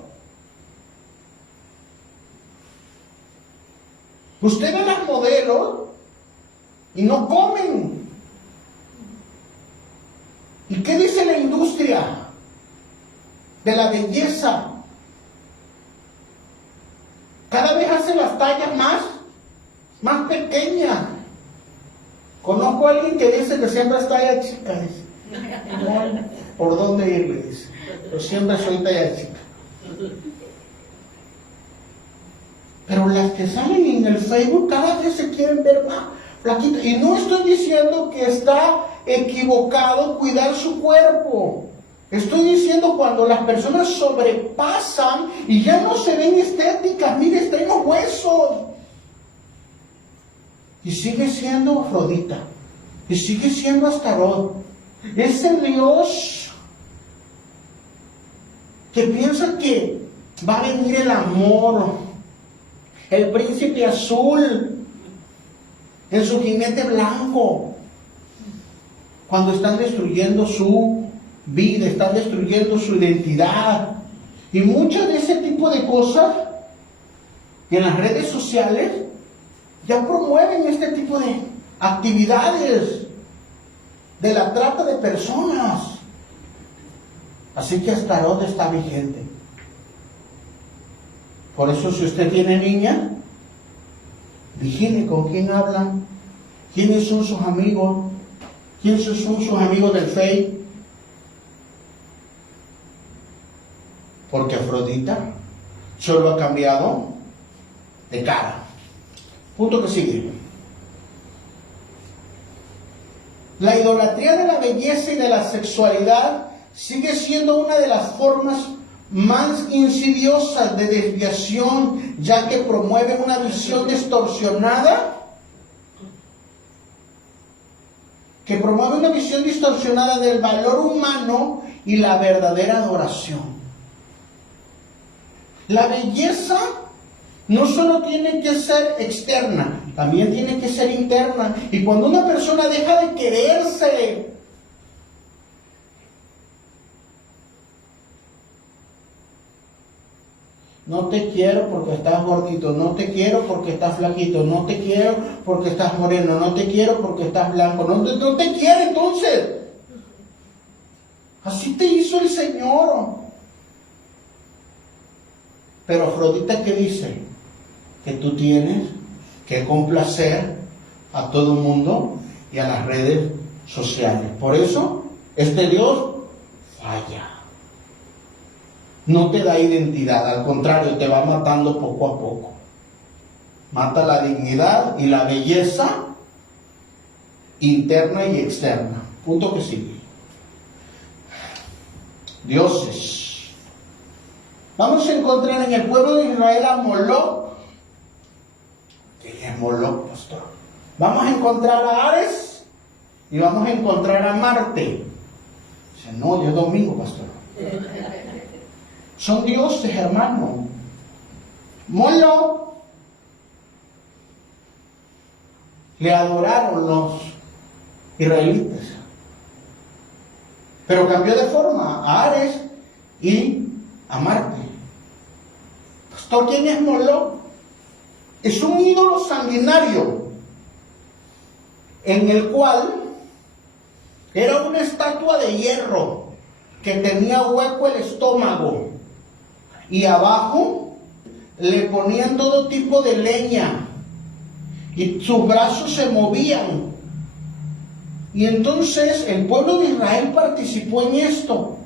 Usted ve las modelos y no comen. ¿Y qué dice la industria de la belleza? Cada vez hace las tallas más pequeñas. Conozco a alguien que dice que siempre es talla chica. Dice, no, ¿por dónde ir? Le dice, yo siempre soy talla chica. Pero las que salen en el Facebook cada vez se quieren ver más flaquitas. Y no estoy diciendo que está equivocado cuidar su cuerpo. Estoy diciendo cuando las personas sobrepasan y ya no se ven estéticas. Mire, está en los huesos. Y sigue siendo Afrodita. Y sigue siendo Astarot. Ese Dios que piensa que va a venir el amor, el príncipe azul en su jinete blanco, cuando están destruyendo su vida, están destruyendo su identidad. Y muchas de ese tipo de cosas en las redes sociales ya promueven este tipo de actividades de la trata de personas. Así que Astarot está vigente. Por eso, si usted tiene niña, vigile con quién hablan, quiénes son sus amigos, quiénes son sus amigos del Face. Porque Afrodita solo ha cambiado de cara. Punto que sigue. La idolatría de la belleza y de la sexualidad sigue siendo una de las formas más insidiosas de desviación, ya que promueve una visión distorsionada, del valor humano y la verdadera adoración. La belleza no solo tiene que ser externa, también tiene que ser interna. Y cuando una persona deja de quererse, no te quiero porque estás gordito, no te quiero porque estás flaquito, no te quiero porque estás moreno, no te quiero porque estás blanco, no te quiere entonces. Así te hizo el Señor. Pero Afrodita, ¿qué dice? Que tú tienes que complacer a todo el mundo y a las redes sociales. Por eso, este Dios falla. No te da identidad, al contrario, te va matando poco a poco. Mata la dignidad y la belleza interna y externa. Punto que sigue. Dioses. Vamos a encontrar en el pueblo de Israel a Moloc. ¿Quién es Moloc, pastor? Vamos a encontrar a Ares y vamos a encontrar a Marte. Dice, no, yo es domingo, pastor. Son dioses, hermano. Moloc le adoraron los israelitas, pero cambió de forma a Ares y a Marte. Pastor, ¿quién es Moloc? Es un ídolo sanguinario en el cual era una estatua de hierro que tenía hueco el estómago y abajo le ponían todo tipo de leña y sus brazos se movían. Y entonces el pueblo de Israel participó en esto.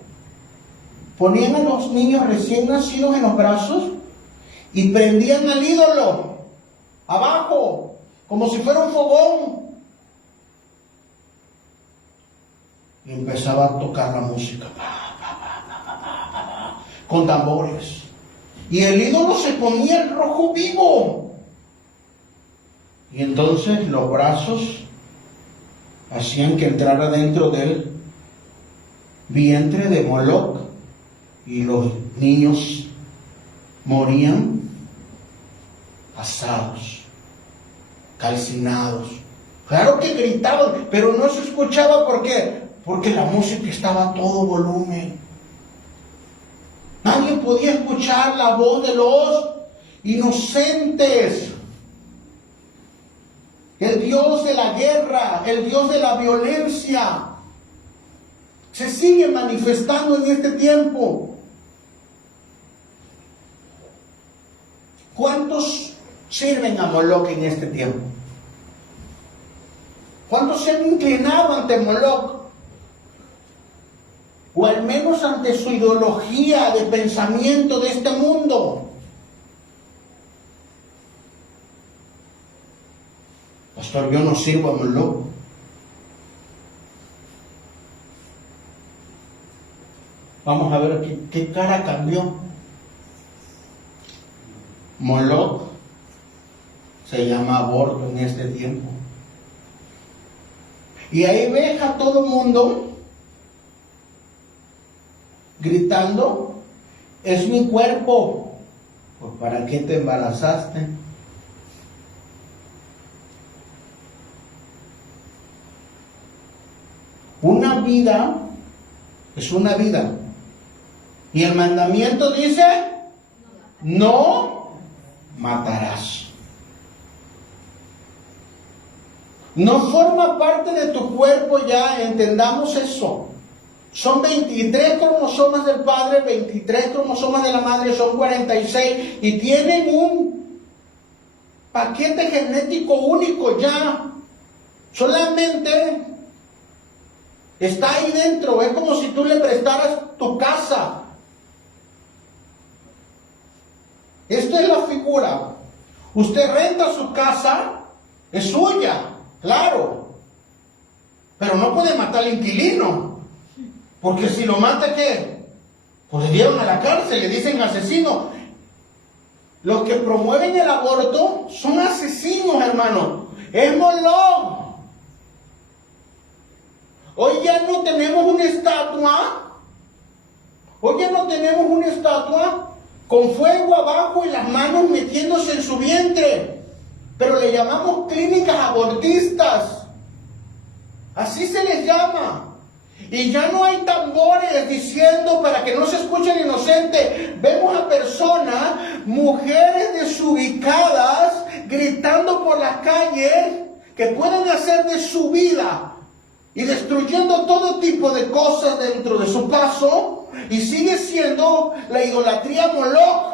Ponían a los niños recién nacidos en los brazos y prendían al ídolo abajo, como si fuera un fogón. Y empezaba a tocar la música con tambores. Y el ídolo se ponía el rojo vivo. Y entonces los brazos hacían que entrara dentro del vientre de Moloc y los niños morían asados, calcinados. Claro que gritaban, pero no se escuchaba. ¿Por qué? Porque la música estaba a todo volumen. Nadie podía escuchar la voz de los inocentes. El Dios de la guerra, el Dios de la violencia, se sigue manifestando en este tiempo. ¿Cuántos sirven a Moloc en este tiempo? ¿Cuántos se han inclinado ante Moloc? O al menos ante su ideología de pensamiento de este mundo. Pastor, yo no sirvo a Moloc. Vamos a ver qué cara cambió. Moloc se llama aborto en este tiempo. Y ahí ves a todo el mundo gritando, es mi cuerpo. Pues ¿para qué te embarazaste? Una vida es una vida. Y el mandamiento dice, no matarás. No forma parte de tu cuerpo ya, entendamos eso. Son 23 cromosomas del padre, 23 cromosomas de la madre, son 46 y tienen un paquete genético único ya. Solamente está ahí dentro, es como si tú le prestaras tu casa. Esta es la figura. Usted renta su casa, es suya, claro, pero no puede matar al inquilino, porque si lo mata, ¿qué? Pues le dieron a la cárcel, le dicen asesino. Los que promueven el aborto son asesinos, hermano. Es Moloc. Hoy ya no tenemos una estatua. Hoy ya no tenemos una estatua con fuego abajo y las manos metiéndose en su vientre. Pero le llamamos clínicas abortistas. Así se les llama. Y ya no hay tambores diciendo para que no se escuche el inocente. Vemos a personas, mujeres desubicadas, gritando por las calles que pueden hacer de su vida y destruyendo todo tipo de cosas dentro de su paso, y sigue siendo la idolatría Moloc.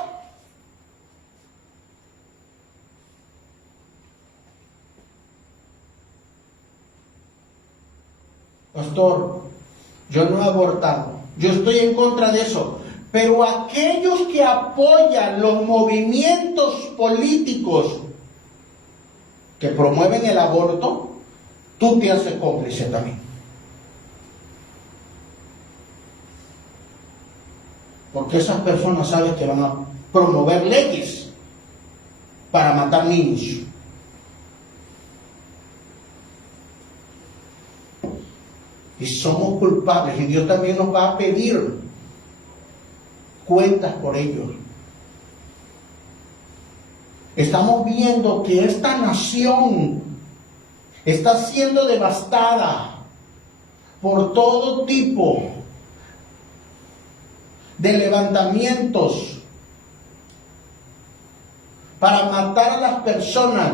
Pastor, yo no he abortado, yo estoy en contra de eso, pero aquellos que apoyan los movimientos políticos que promueven el aborto, tú te haces cómplice también. Porque esas personas saben que van a promover leyes para matar niños. Y somos culpables y Dios también nos va a pedir cuentas por ellos. Estamos viendo que esta nación está siendo devastada por todo tipo de levantamientos para matar a las personas.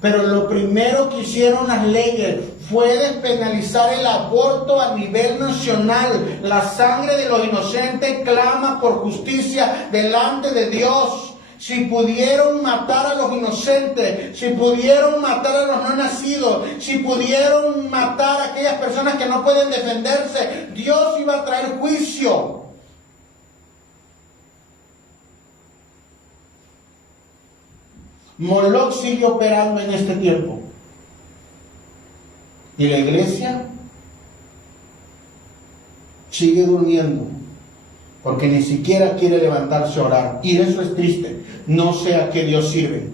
Pero lo primero que hicieron las leyes fue despenalizar el aborto a nivel nacional. La sangre de los inocentes clama por justicia delante de Dios. Si pudieron matar a los inocentes, si pudieron matar a los no nacidos, si pudieron matar a aquellas personas que no pueden defenderse, Dios iba a traer juicio. Moloch sigue operando en este tiempo. Y la iglesia sigue durmiendo. Porque ni siquiera quiere levantarse a orar. Y eso es triste. No sé a qué Dios sirve.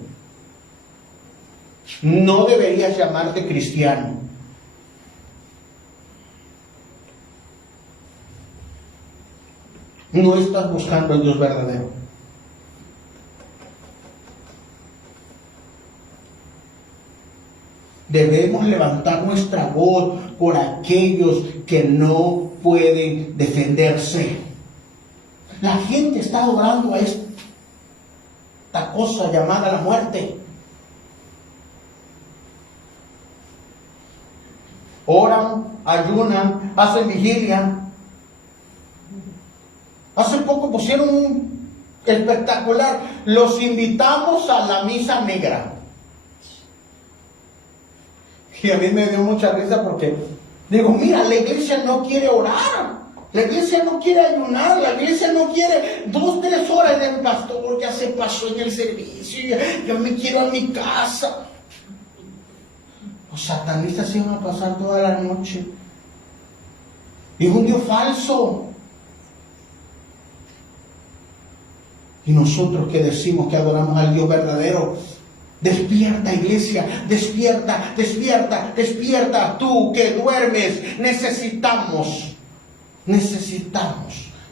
No deberías llamarte cristiano. No estás buscando al Dios verdadero. Debemos levantar nuestra voz por aquellos que no pueden defenderse. La gente está adorando a esta cosa llamada la muerte. Oran, ayunan, hacen vigilia. Hace poco pusieron un espectacular. Los invitamos a la misa negra. Y a mí me dio mucha risa porque digo, mira, la iglesia no quiere orar, la iglesia no quiere ayunar, la iglesia no quiere 2-3 horas del pastor, ya se pasó en el servicio, yo me quiero a mi casa. Los satanistas iban a pasar toda la noche. Y es un Dios falso. Y nosotros que decimos que adoramos al Dios verdadero, despierta, iglesia, despierta, despierta, despierta, tú que duermes. Necesitamos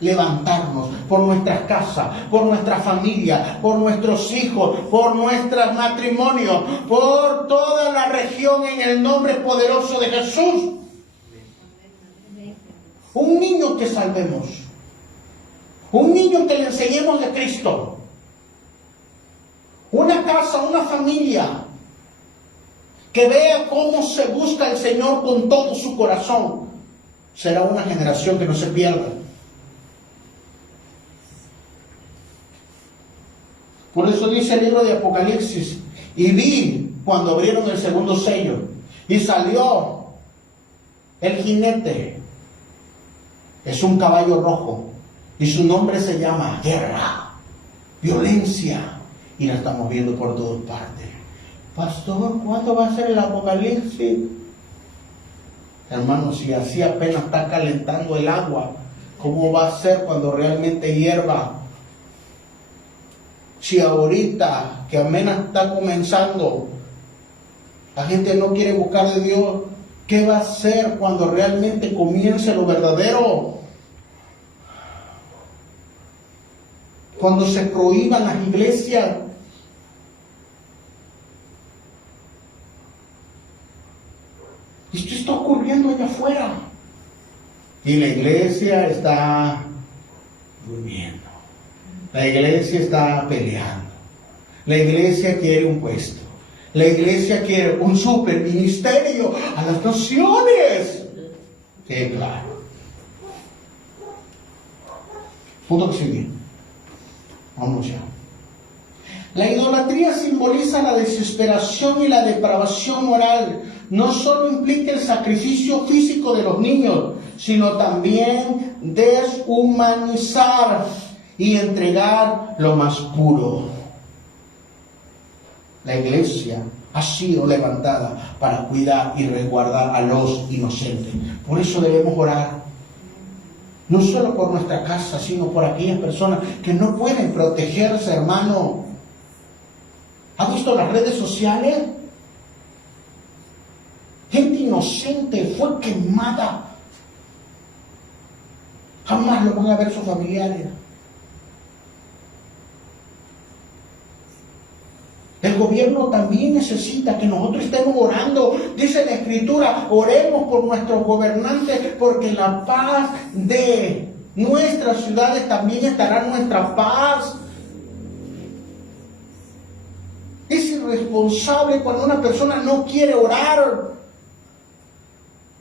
levantarnos por nuestras casas, por nuestra familia, por nuestros hijos, por nuestros matrimonios, por toda la región en el nombre poderoso de Jesús. Un niño que salvemos, un niño que le enseñemos de Cristo. Una casa, una familia que vea cómo se busca al Señor con todo su corazón. Será una generación que no se pierda. Por eso dice el libro de Apocalipsis: y vi cuando abrieron el segundo sello, y salió el jinete. Es un caballo rojo, y su nombre se llama guerra, violencia. Y la estamos viendo por todas partes. Pastor, ¿cuándo va a ser el Apocalipsis? Hermanos, si así apenas está calentando el agua, ¿cómo va a ser cuando realmente hierva? Si ahorita, que apenas está comenzando, la gente no quiere buscar de Dios, ¿qué va a ser cuando realmente comience lo verdadero? Cuando se prohíban las iglesias. Esto está ocurriendo allá afuera. Y la iglesia está durmiendo. La iglesia está peleando. La iglesia quiere un puesto. La iglesia quiere un super ministerio a las naciones. Sí, claro. Punto que sigue. Vamos ya. La idolatría simboliza la desesperación y la depravación moral. No solo implica el sacrificio físico de los niños, sino también deshumanizar y entregar lo más puro. La iglesia ha sido levantada para cuidar y resguardar a los inocentes. Por eso debemos orar. No solo por nuestra casa, sino por aquellas personas que no pueden protegerse, hermano. ¿Ha visto las redes sociales? Gente inocente fue quemada. Jamás lo van a ver sus familiares. El gobierno también necesita que nosotros estemos orando. Dice la Escritura, oremos por nuestros gobernantes, porque en la paz de nuestras ciudades también estará nuestra paz. Es irresponsable cuando una persona no quiere orar,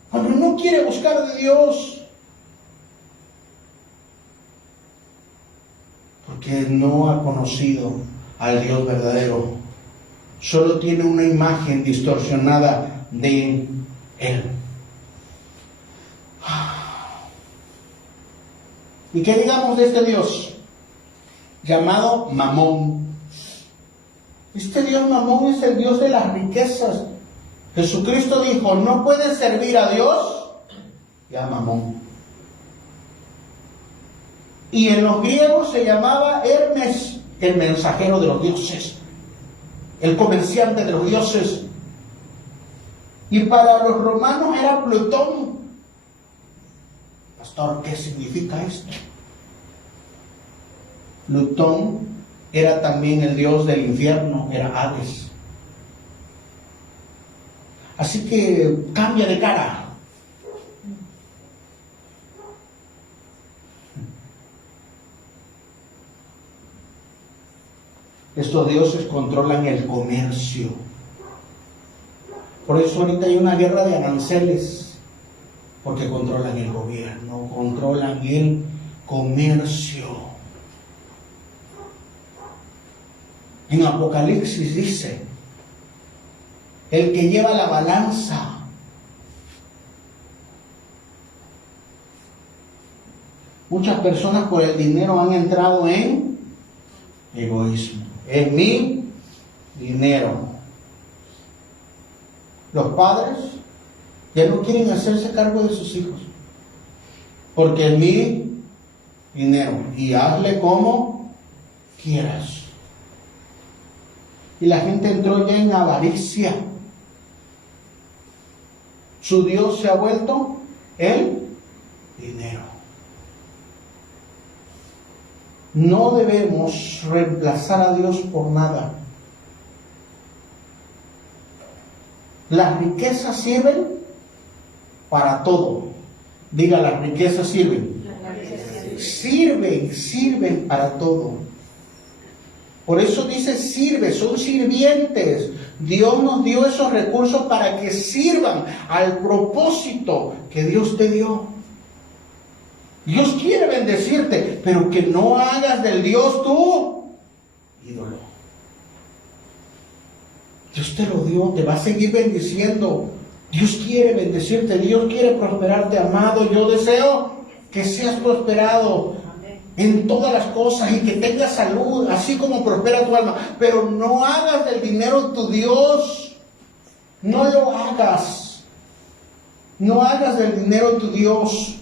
cuando no quiere buscar de Dios, porque no ha conocido al Dios verdadero. Solo tiene una imagen distorsionada de Él. ¿Y qué digamos de este Dios? Llamado Mamón. Este Dios Mamón es el Dios de las riquezas. Jesucristo dijo, no puedes servir a Dios y a Mamón. Y en los griegos se llamaba Hermes, el mensajero de los dioses, el comerciante de los dioses. Y para los romanos era Plutón. Pastor, ¿qué significa esto? Plutón era también el dios del infierno, era Hades. Así que cambia de cara. Estos dioses controlan el comercio. Por eso ahorita hay una guerra de aranceles, porque controlan el gobierno, controlan el comercio. En Apocalipsis dice, el que lleva la balanza, muchas personas por el dinero han entrado en egoísmo. En mi dinero. Los padres ya no quieren hacerse cargo de sus hijos, porque es mi dinero y hazle como quieras. Y la gente entró ya en avaricia. Su Dios se ha vuelto el dinero. No debemos reemplazar a Dios por nada. Las riquezas sirven para todo. Diga, las riquezas sirven. Sirven para todo. Por eso dice sirve, son sirvientes. Dios nos dio esos recursos para que sirvan al propósito que Dios te dio. Dios quiere bendecirte, pero que no hagas del Dios tu ídolo. Dios te lo dio, te va a seguir bendiciendo. Dios quiere bendecirte, Dios quiere prosperarte, amado. Yo deseo que seas prosperado en todas las cosas y que tengas salud, así como prospera tu alma. Pero no hagas del dinero tu Dios. No lo hagas. No hagas del dinero tu Dios.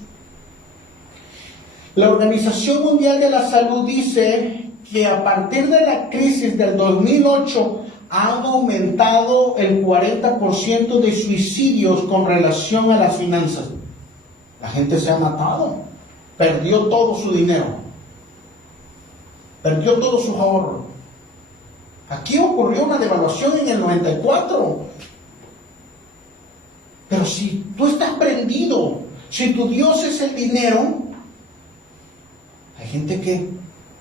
La Organización Mundial de la Salud dice que a partir de la crisis del 2008 han aumentado el 40% de suicidios con relación a las finanzas. La gente se ha matado, perdió todo su dinero, perdió todos sus ahorros. Aquí ocurrió una devaluación en el 94. Pero si tú estás prendido, si tu Dios es el dinero, hay gente que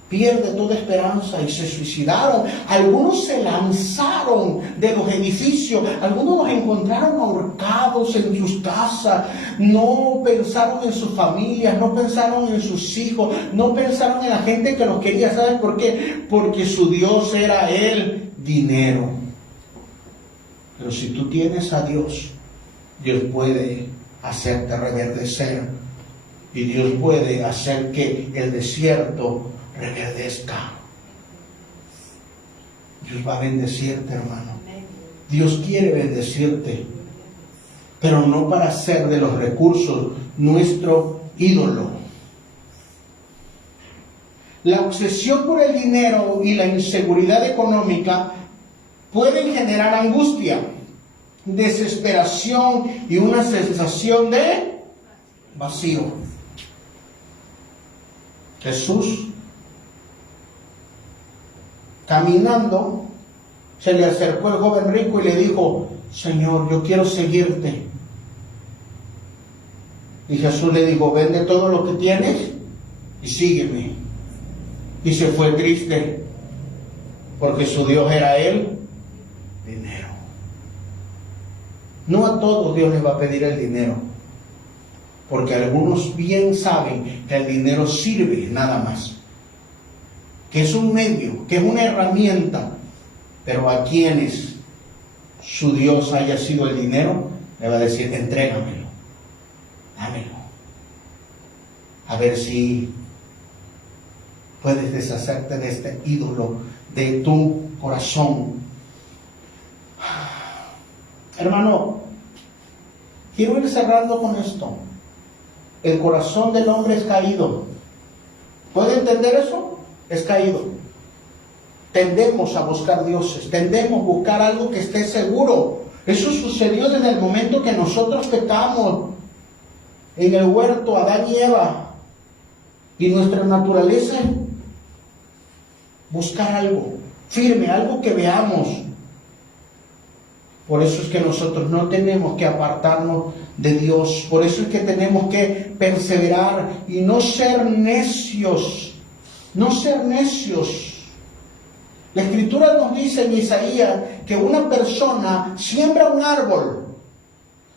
pierde toda esperanza y se suicidaron. Algunos se lanzaron de los edificios, algunos los encontraron ahorcados en sus casas. No pensaron en sus familias, no pensaron en sus hijos, no pensaron en la gente que los quería. ¿Sabes por qué? Porque su Dios era el dinero. Pero si tú tienes a Dios, Dios puede hacerte reverdecer. Y Dios puede hacer que el desierto reverdezca. Dios va a bendecirte, hermano. Dios quiere bendecirte, pero no para hacer de los recursos nuestro ídolo. La obsesión por el dinero y la inseguridad económica pueden generar angustia, desesperación y una sensación de vacío. Jesús, caminando, se le acercó el joven rico y le dijo: Señor, yo quiero seguirte. Y Jesús le dijo: vende todo lo que tienes y sígueme. Y se fue triste, porque su Dios era el dinero. No a todos Dios les va a pedir el dinero, porque algunos bien saben que el dinero sirve nada más, que es un medio, que es una herramienta. Pero a quienes su Dios haya sido el dinero, le va a decir: entrégamelo, dámelo, a ver si puedes deshacerte de este ídolo de tu corazón. Hermano, quiero ir cerrando con esto. El corazón del hombre es caído. ¿Puede entender eso? Es caído. Tendemos a buscar dioses, tendemos a buscar algo que esté seguro. Eso sucedió desde el momento que nosotros pecamos en el huerto, Adán y Eva. Y nuestra naturaleza es buscar algo firme, algo que veamos. Por eso es que nosotros no tenemos que apartarnos de Dios. Por eso es que tenemos que perseverar y no ser necios. No ser necios. La Escritura nos dice en Isaías que una persona siembra un árbol,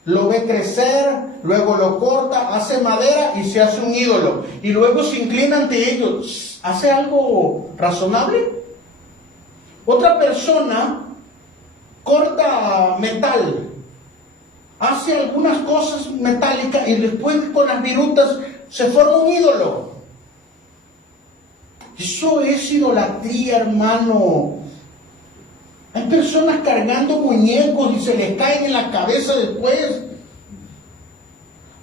lo ve crecer, luego lo corta, hace madera y se hace un ídolo. Y luego se inclina ante ellos. ¿Hace algo razonable? Otra persona corta metal, hace algunas cosas metálicas y después con las virutas se forma un ídolo. Eso es idolatría, hermano. Hay personas cargando muñecos y se les caen en la cabeza después.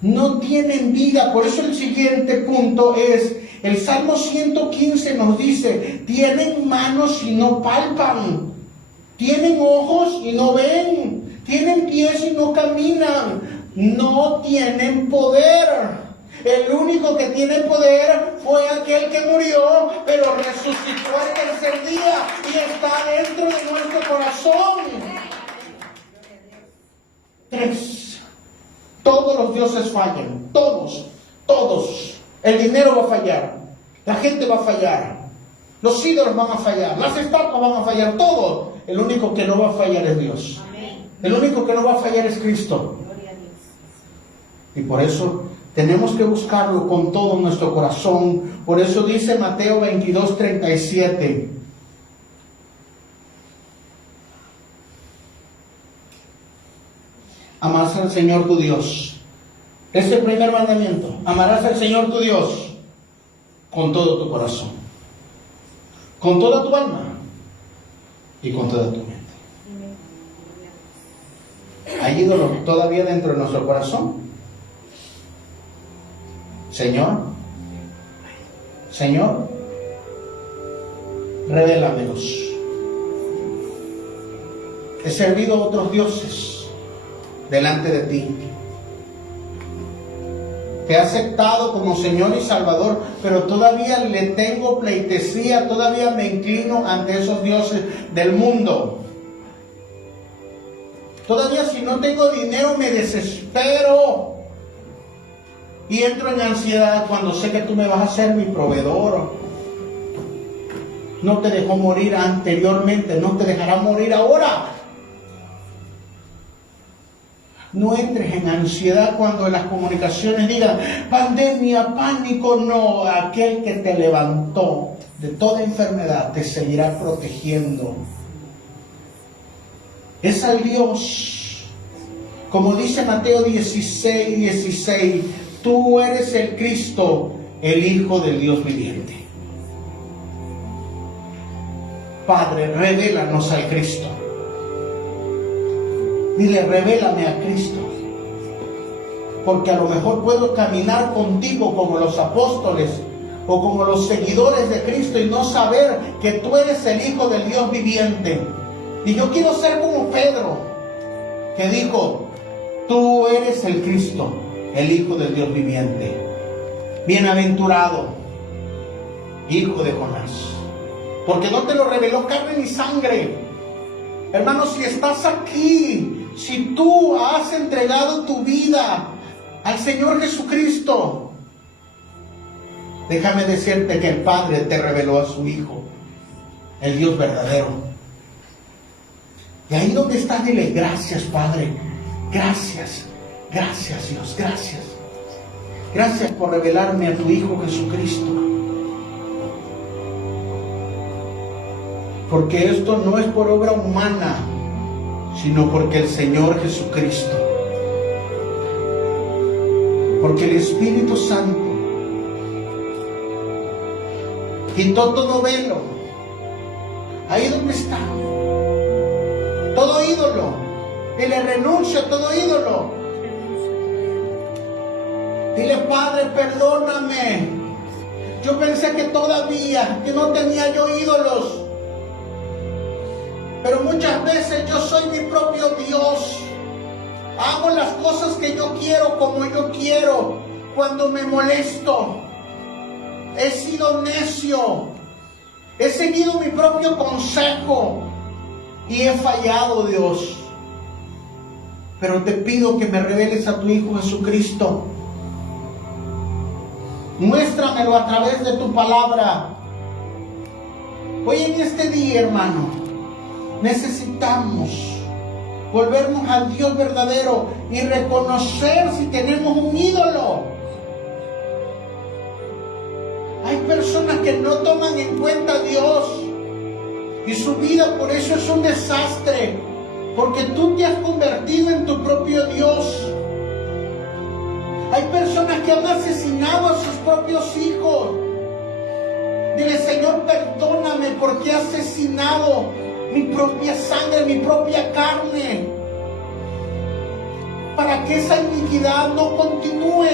No tienen vida. Por eso el siguiente punto es, el Salmo 115 nos dice: tienen manos y no palpan, tienen ojos y no ven, tienen pies y no caminan, no tienen poder. El único que tiene poder fue aquel que murió, pero resucitó al tercer día y está dentro de nuestro corazón. 3. Todos los dioses fallan, todos. El dinero va a fallar, la gente va a fallar, los ídolos van a fallar, las estatuas van a fallar, todo. El único que no va a fallar es Dios. El único que no va a fallar es Cristo. Y por eso tenemos que buscarlo con todo nuestro corazón. Por eso dice Mateo 22:37. Amarás al Señor tu Dios. Es el primer mandamiento. Amarás al Señor tu Dios con todo tu corazón, con toda tu alma y con toda tu mente. ¿Hay ídolos todavía dentro de nuestro corazón? Señor, revélamelos. He servido a otros dioses delante de ti. Te he aceptado como Señor y Salvador, pero todavía le tengo pleitesía, todavía me inclino ante esos dioses del mundo. Todavía si no tengo dinero me desespero y entro en ansiedad cuando sé que tú me vas a ser mi proveedor. No te dejó morir anteriormente, no te dejará morir ahora. No entres en ansiedad cuando en las comunicaciones digan pandemia, pánico. No, aquel que te levantó de toda enfermedad te seguirá protegiendo. Es al Dios, como dice Mateo 16:16, tú eres el Cristo, el Hijo del Dios viviente. Padre, revélanos al Cristo. Dile, revélame a Cristo. Porque a lo mejor puedo caminar contigo como los apóstoles, o como los seguidores de Cristo y no saber que tú eres el Hijo del Dios viviente. Y yo quiero ser como Pedro, que dijo, tú eres el Cristo, el Hijo del Dios viviente. Bienaventurado, hijo de Jonás, porque no te lo reveló carne ni sangre. Hermano, si estás aquí, si tú has entregado tu vida al Señor Jesucristo, déjame decirte que el Padre te reveló a su Hijo, el Dios verdadero. Y ahí donde estás, dile, gracias Padre, gracias, gracias Dios, gracias. Gracias por revelarme a tu Hijo Jesucristo. Porque esto no es por obra humana, sino porque el Señor Jesucristo, porque el Espíritu Santo quitó todo velo. Ahí donde está, todo ídolo, dile, renuncio a todo ídolo. Dile, Padre, perdóname. Yo pensé que todavía, que no tenía yo ídolos. Pero muchas veces yo soy mi propio Dios. Hago las cosas que yo quiero como yo quiero. Cuando me molesto, he sido necio. He seguido mi propio consejo y he fallado, Dios. Pero te pido que me reveles a tu Hijo Jesucristo. Muéstramelo a través de tu palabra. Hoy en este día, hermano, necesitamos volvernos al Dios verdadero y reconocer si tenemos un ídolo. Hay personas que no toman en cuenta a Dios y su vida por eso es un desastre, porque tú te has convertido en tu propio Dios. Hay personas que han asesinado a sus propios hijos. Dile, Señor, perdóname porque he asesinado mi propia sangre, mi propia carne, para que esa iniquidad no continúe.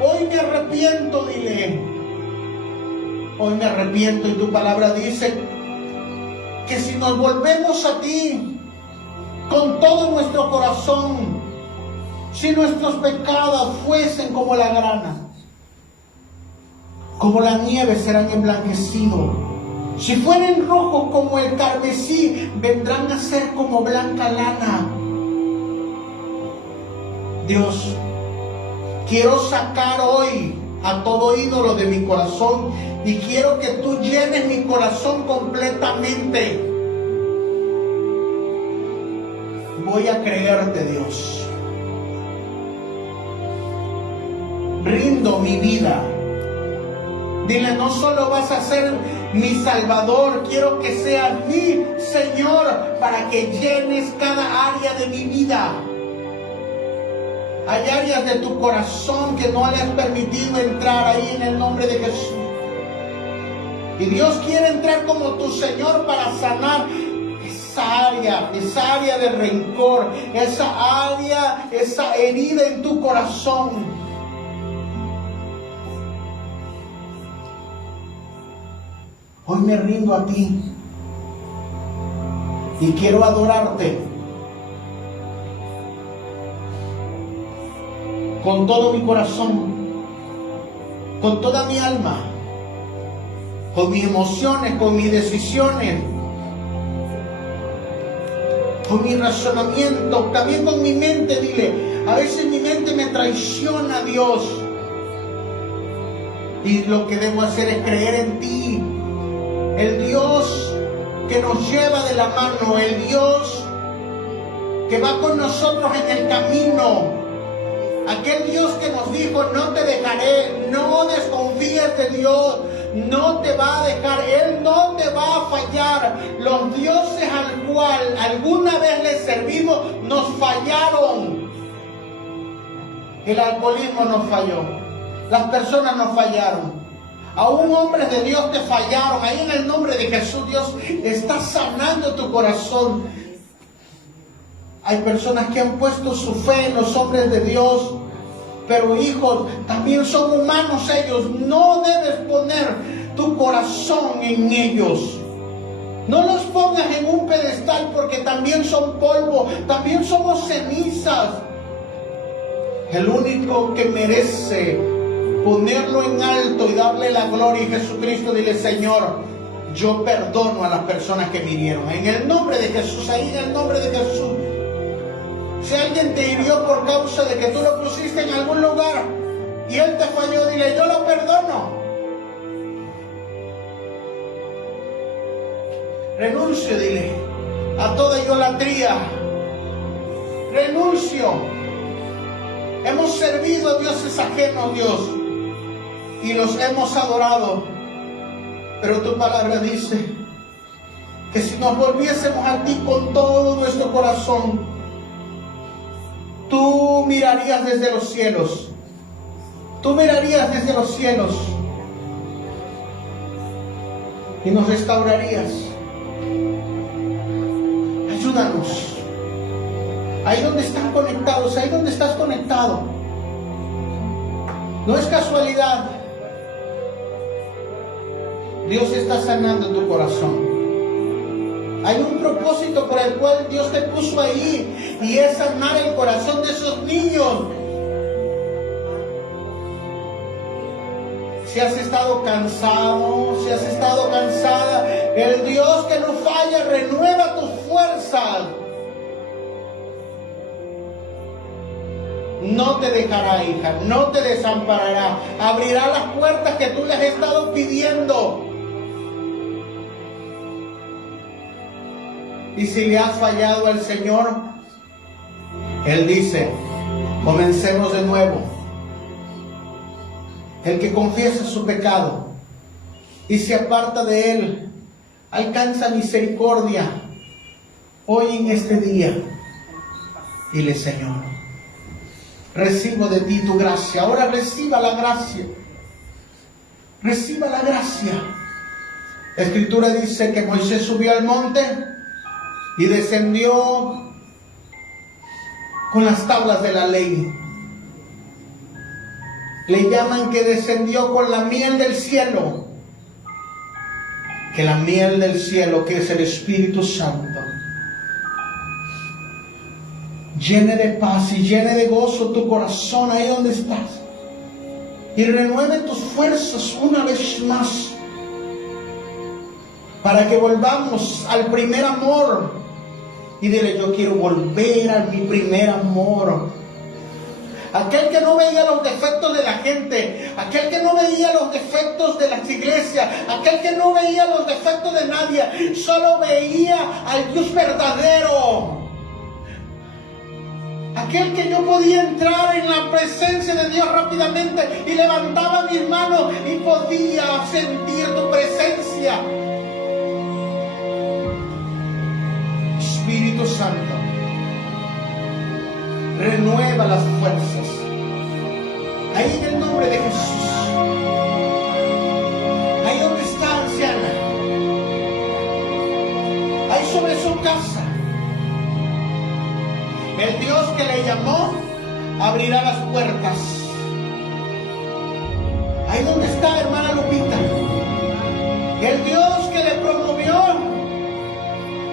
Hoy me arrepiento, dile. Hoy me arrepiento, y tu palabra dice que si nos volvemos a ti con todo nuestro corazón, si nuestros pecados fuesen como la grana, como la nieve serán emblanquecidos. Si fueren rojos como el carmesí, vendrán a ser como blanca lana. Dios, quiero sacar hoy a todo ídolo de mi corazón y quiero que tú llenes mi corazón completamente. Voy a creerte, Dios. Rindo mi vida. Dile, no solo vas a ser mi Salvador, quiero que seas mi Señor para que llenes cada área de mi vida. Hay áreas de tu corazón que no le has permitido entrar ahí en el nombre de Jesús. Y Dios quiere entrar como tu Señor para sanar esa área de rencor, esa área, esa herida en tu corazón. Hoy me rindo a ti y quiero adorarte con todo mi corazón, con toda mi alma, con mis emociones, con mis decisiones, con mi razonamiento, también con mi mente. Dile, a veces mi mente me traiciona, Dios, y lo que debo hacer es creer en ti, el Dios que nos lleva de la mano, el Dios que va con nosotros en el camino, aquel Dios que nos dijo, no te dejaré. No desconfíes de Dios, no te va a dejar, Él no te va a fallar. Los dioses al cual alguna vez les servimos nos fallaron. El alcoholismo nos falló, las personas nos fallaron, aún hombres de Dios te fallaron. Ahí en el nombre de Jesús, Dios está sanando tu corazón. Hay personas que han puesto su fe en los hombres de Dios Pero hijos, también son humanos ellos. No debes poner tu corazón en ellos. No los pongas en un pedestal porque también son polvo, también somos cenizas. El único que merece ponerlo en alto y darle la gloria a Jesucristo, dile: Señor, yo perdono a las personas que me hirieron. En el nombre de Jesús, ahí en el nombre de Jesús. Si alguien te hirió por causa de que tú lo pusiste en algún lugar y él te falló, dile: yo lo perdono. Renuncio, dile, a toda idolatría. Renuncio. Hemos servido a dioses ajenos, Dios, y los hemos adorado. Pero tu palabra dice que si nos volviésemos a ti con todo nuestro corazón, tú mirarías desde los cielos. Tú mirarías desde los cielos y nos restaurarías. Ayúdanos. Ahí donde están conectados, ahí donde estás conectado. No es casualidad. Dios está sanando tu corazón. Hay un propósito por el cual Dios te puso ahí, y es sanar el corazón de esos niños. Si has estado cansado, si has estado cansada, el Dios que no falla renueva tus fuerzas. No te dejará, hija, no te desamparará. Abrirá las puertas que tú le has estado pidiendo. Y si le has fallado al Señor, Él dice: comencemos de nuevo. El que confiesa su pecado y se aparta de él, alcanza misericordia. Hoy en este día, dile: Señor, recibo de ti tu gracia. Ahora reciba la gracia. Reciba la gracia. La Escritura dice que Moisés subió al monte y descendió con las tablas de la ley. Le llaman que descendió con la miel del cielo. Que la miel del cielo, que es el Espíritu Santo, llene de paz y llene de gozo tu corazón ahí donde estás. Y renueve tus fuerzas una vez más, para que volvamos al primer amor. Y dile: yo quiero volver a mi primer amor. Aquel que no veía los defectos de la gente, aquel que no veía los defectos de las iglesias, aquel que no veía los defectos de nadie, solo veía al Dios verdadero. Aquel que yo podía entrar en la presencia de Dios rápidamente y levantaba mis manos y podía sentir tu presencia. Espíritu Santo, renueva las fuerzas. Ahí en el nombre de Jesús. Ahí donde está, anciana. Ahí sobre su casa. El Dios que le llamó abrirá las puertas. Ahí donde está, hermana Lupita. El Dios que le promovió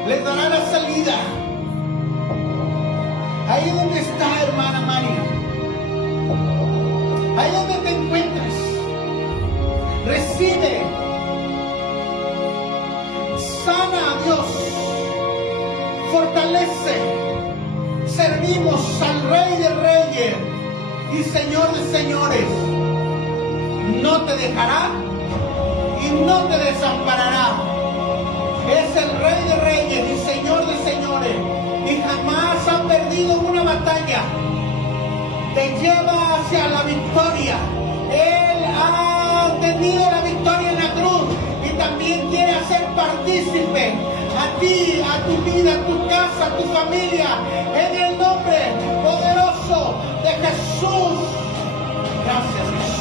le dará la salida. Ahí donde está, hermana Mari. Ahí donde te encuentras. Recibe. Sana a Dios. Fortalece. Servimos al Rey de Reyes y Señor de Señores. No te dejará y no te desamparará. Es el Rey de Reyes y Señor de Señores, y jamás ha perdido una batalla. Te lleva hacia la victoria. Él ha tenido la victoria en la cruz y también quiere hacer partícipe a ti, a tu vida, a tu casa, a tu familia, en el nombre poderoso de Jesús. Gracias, Jesús.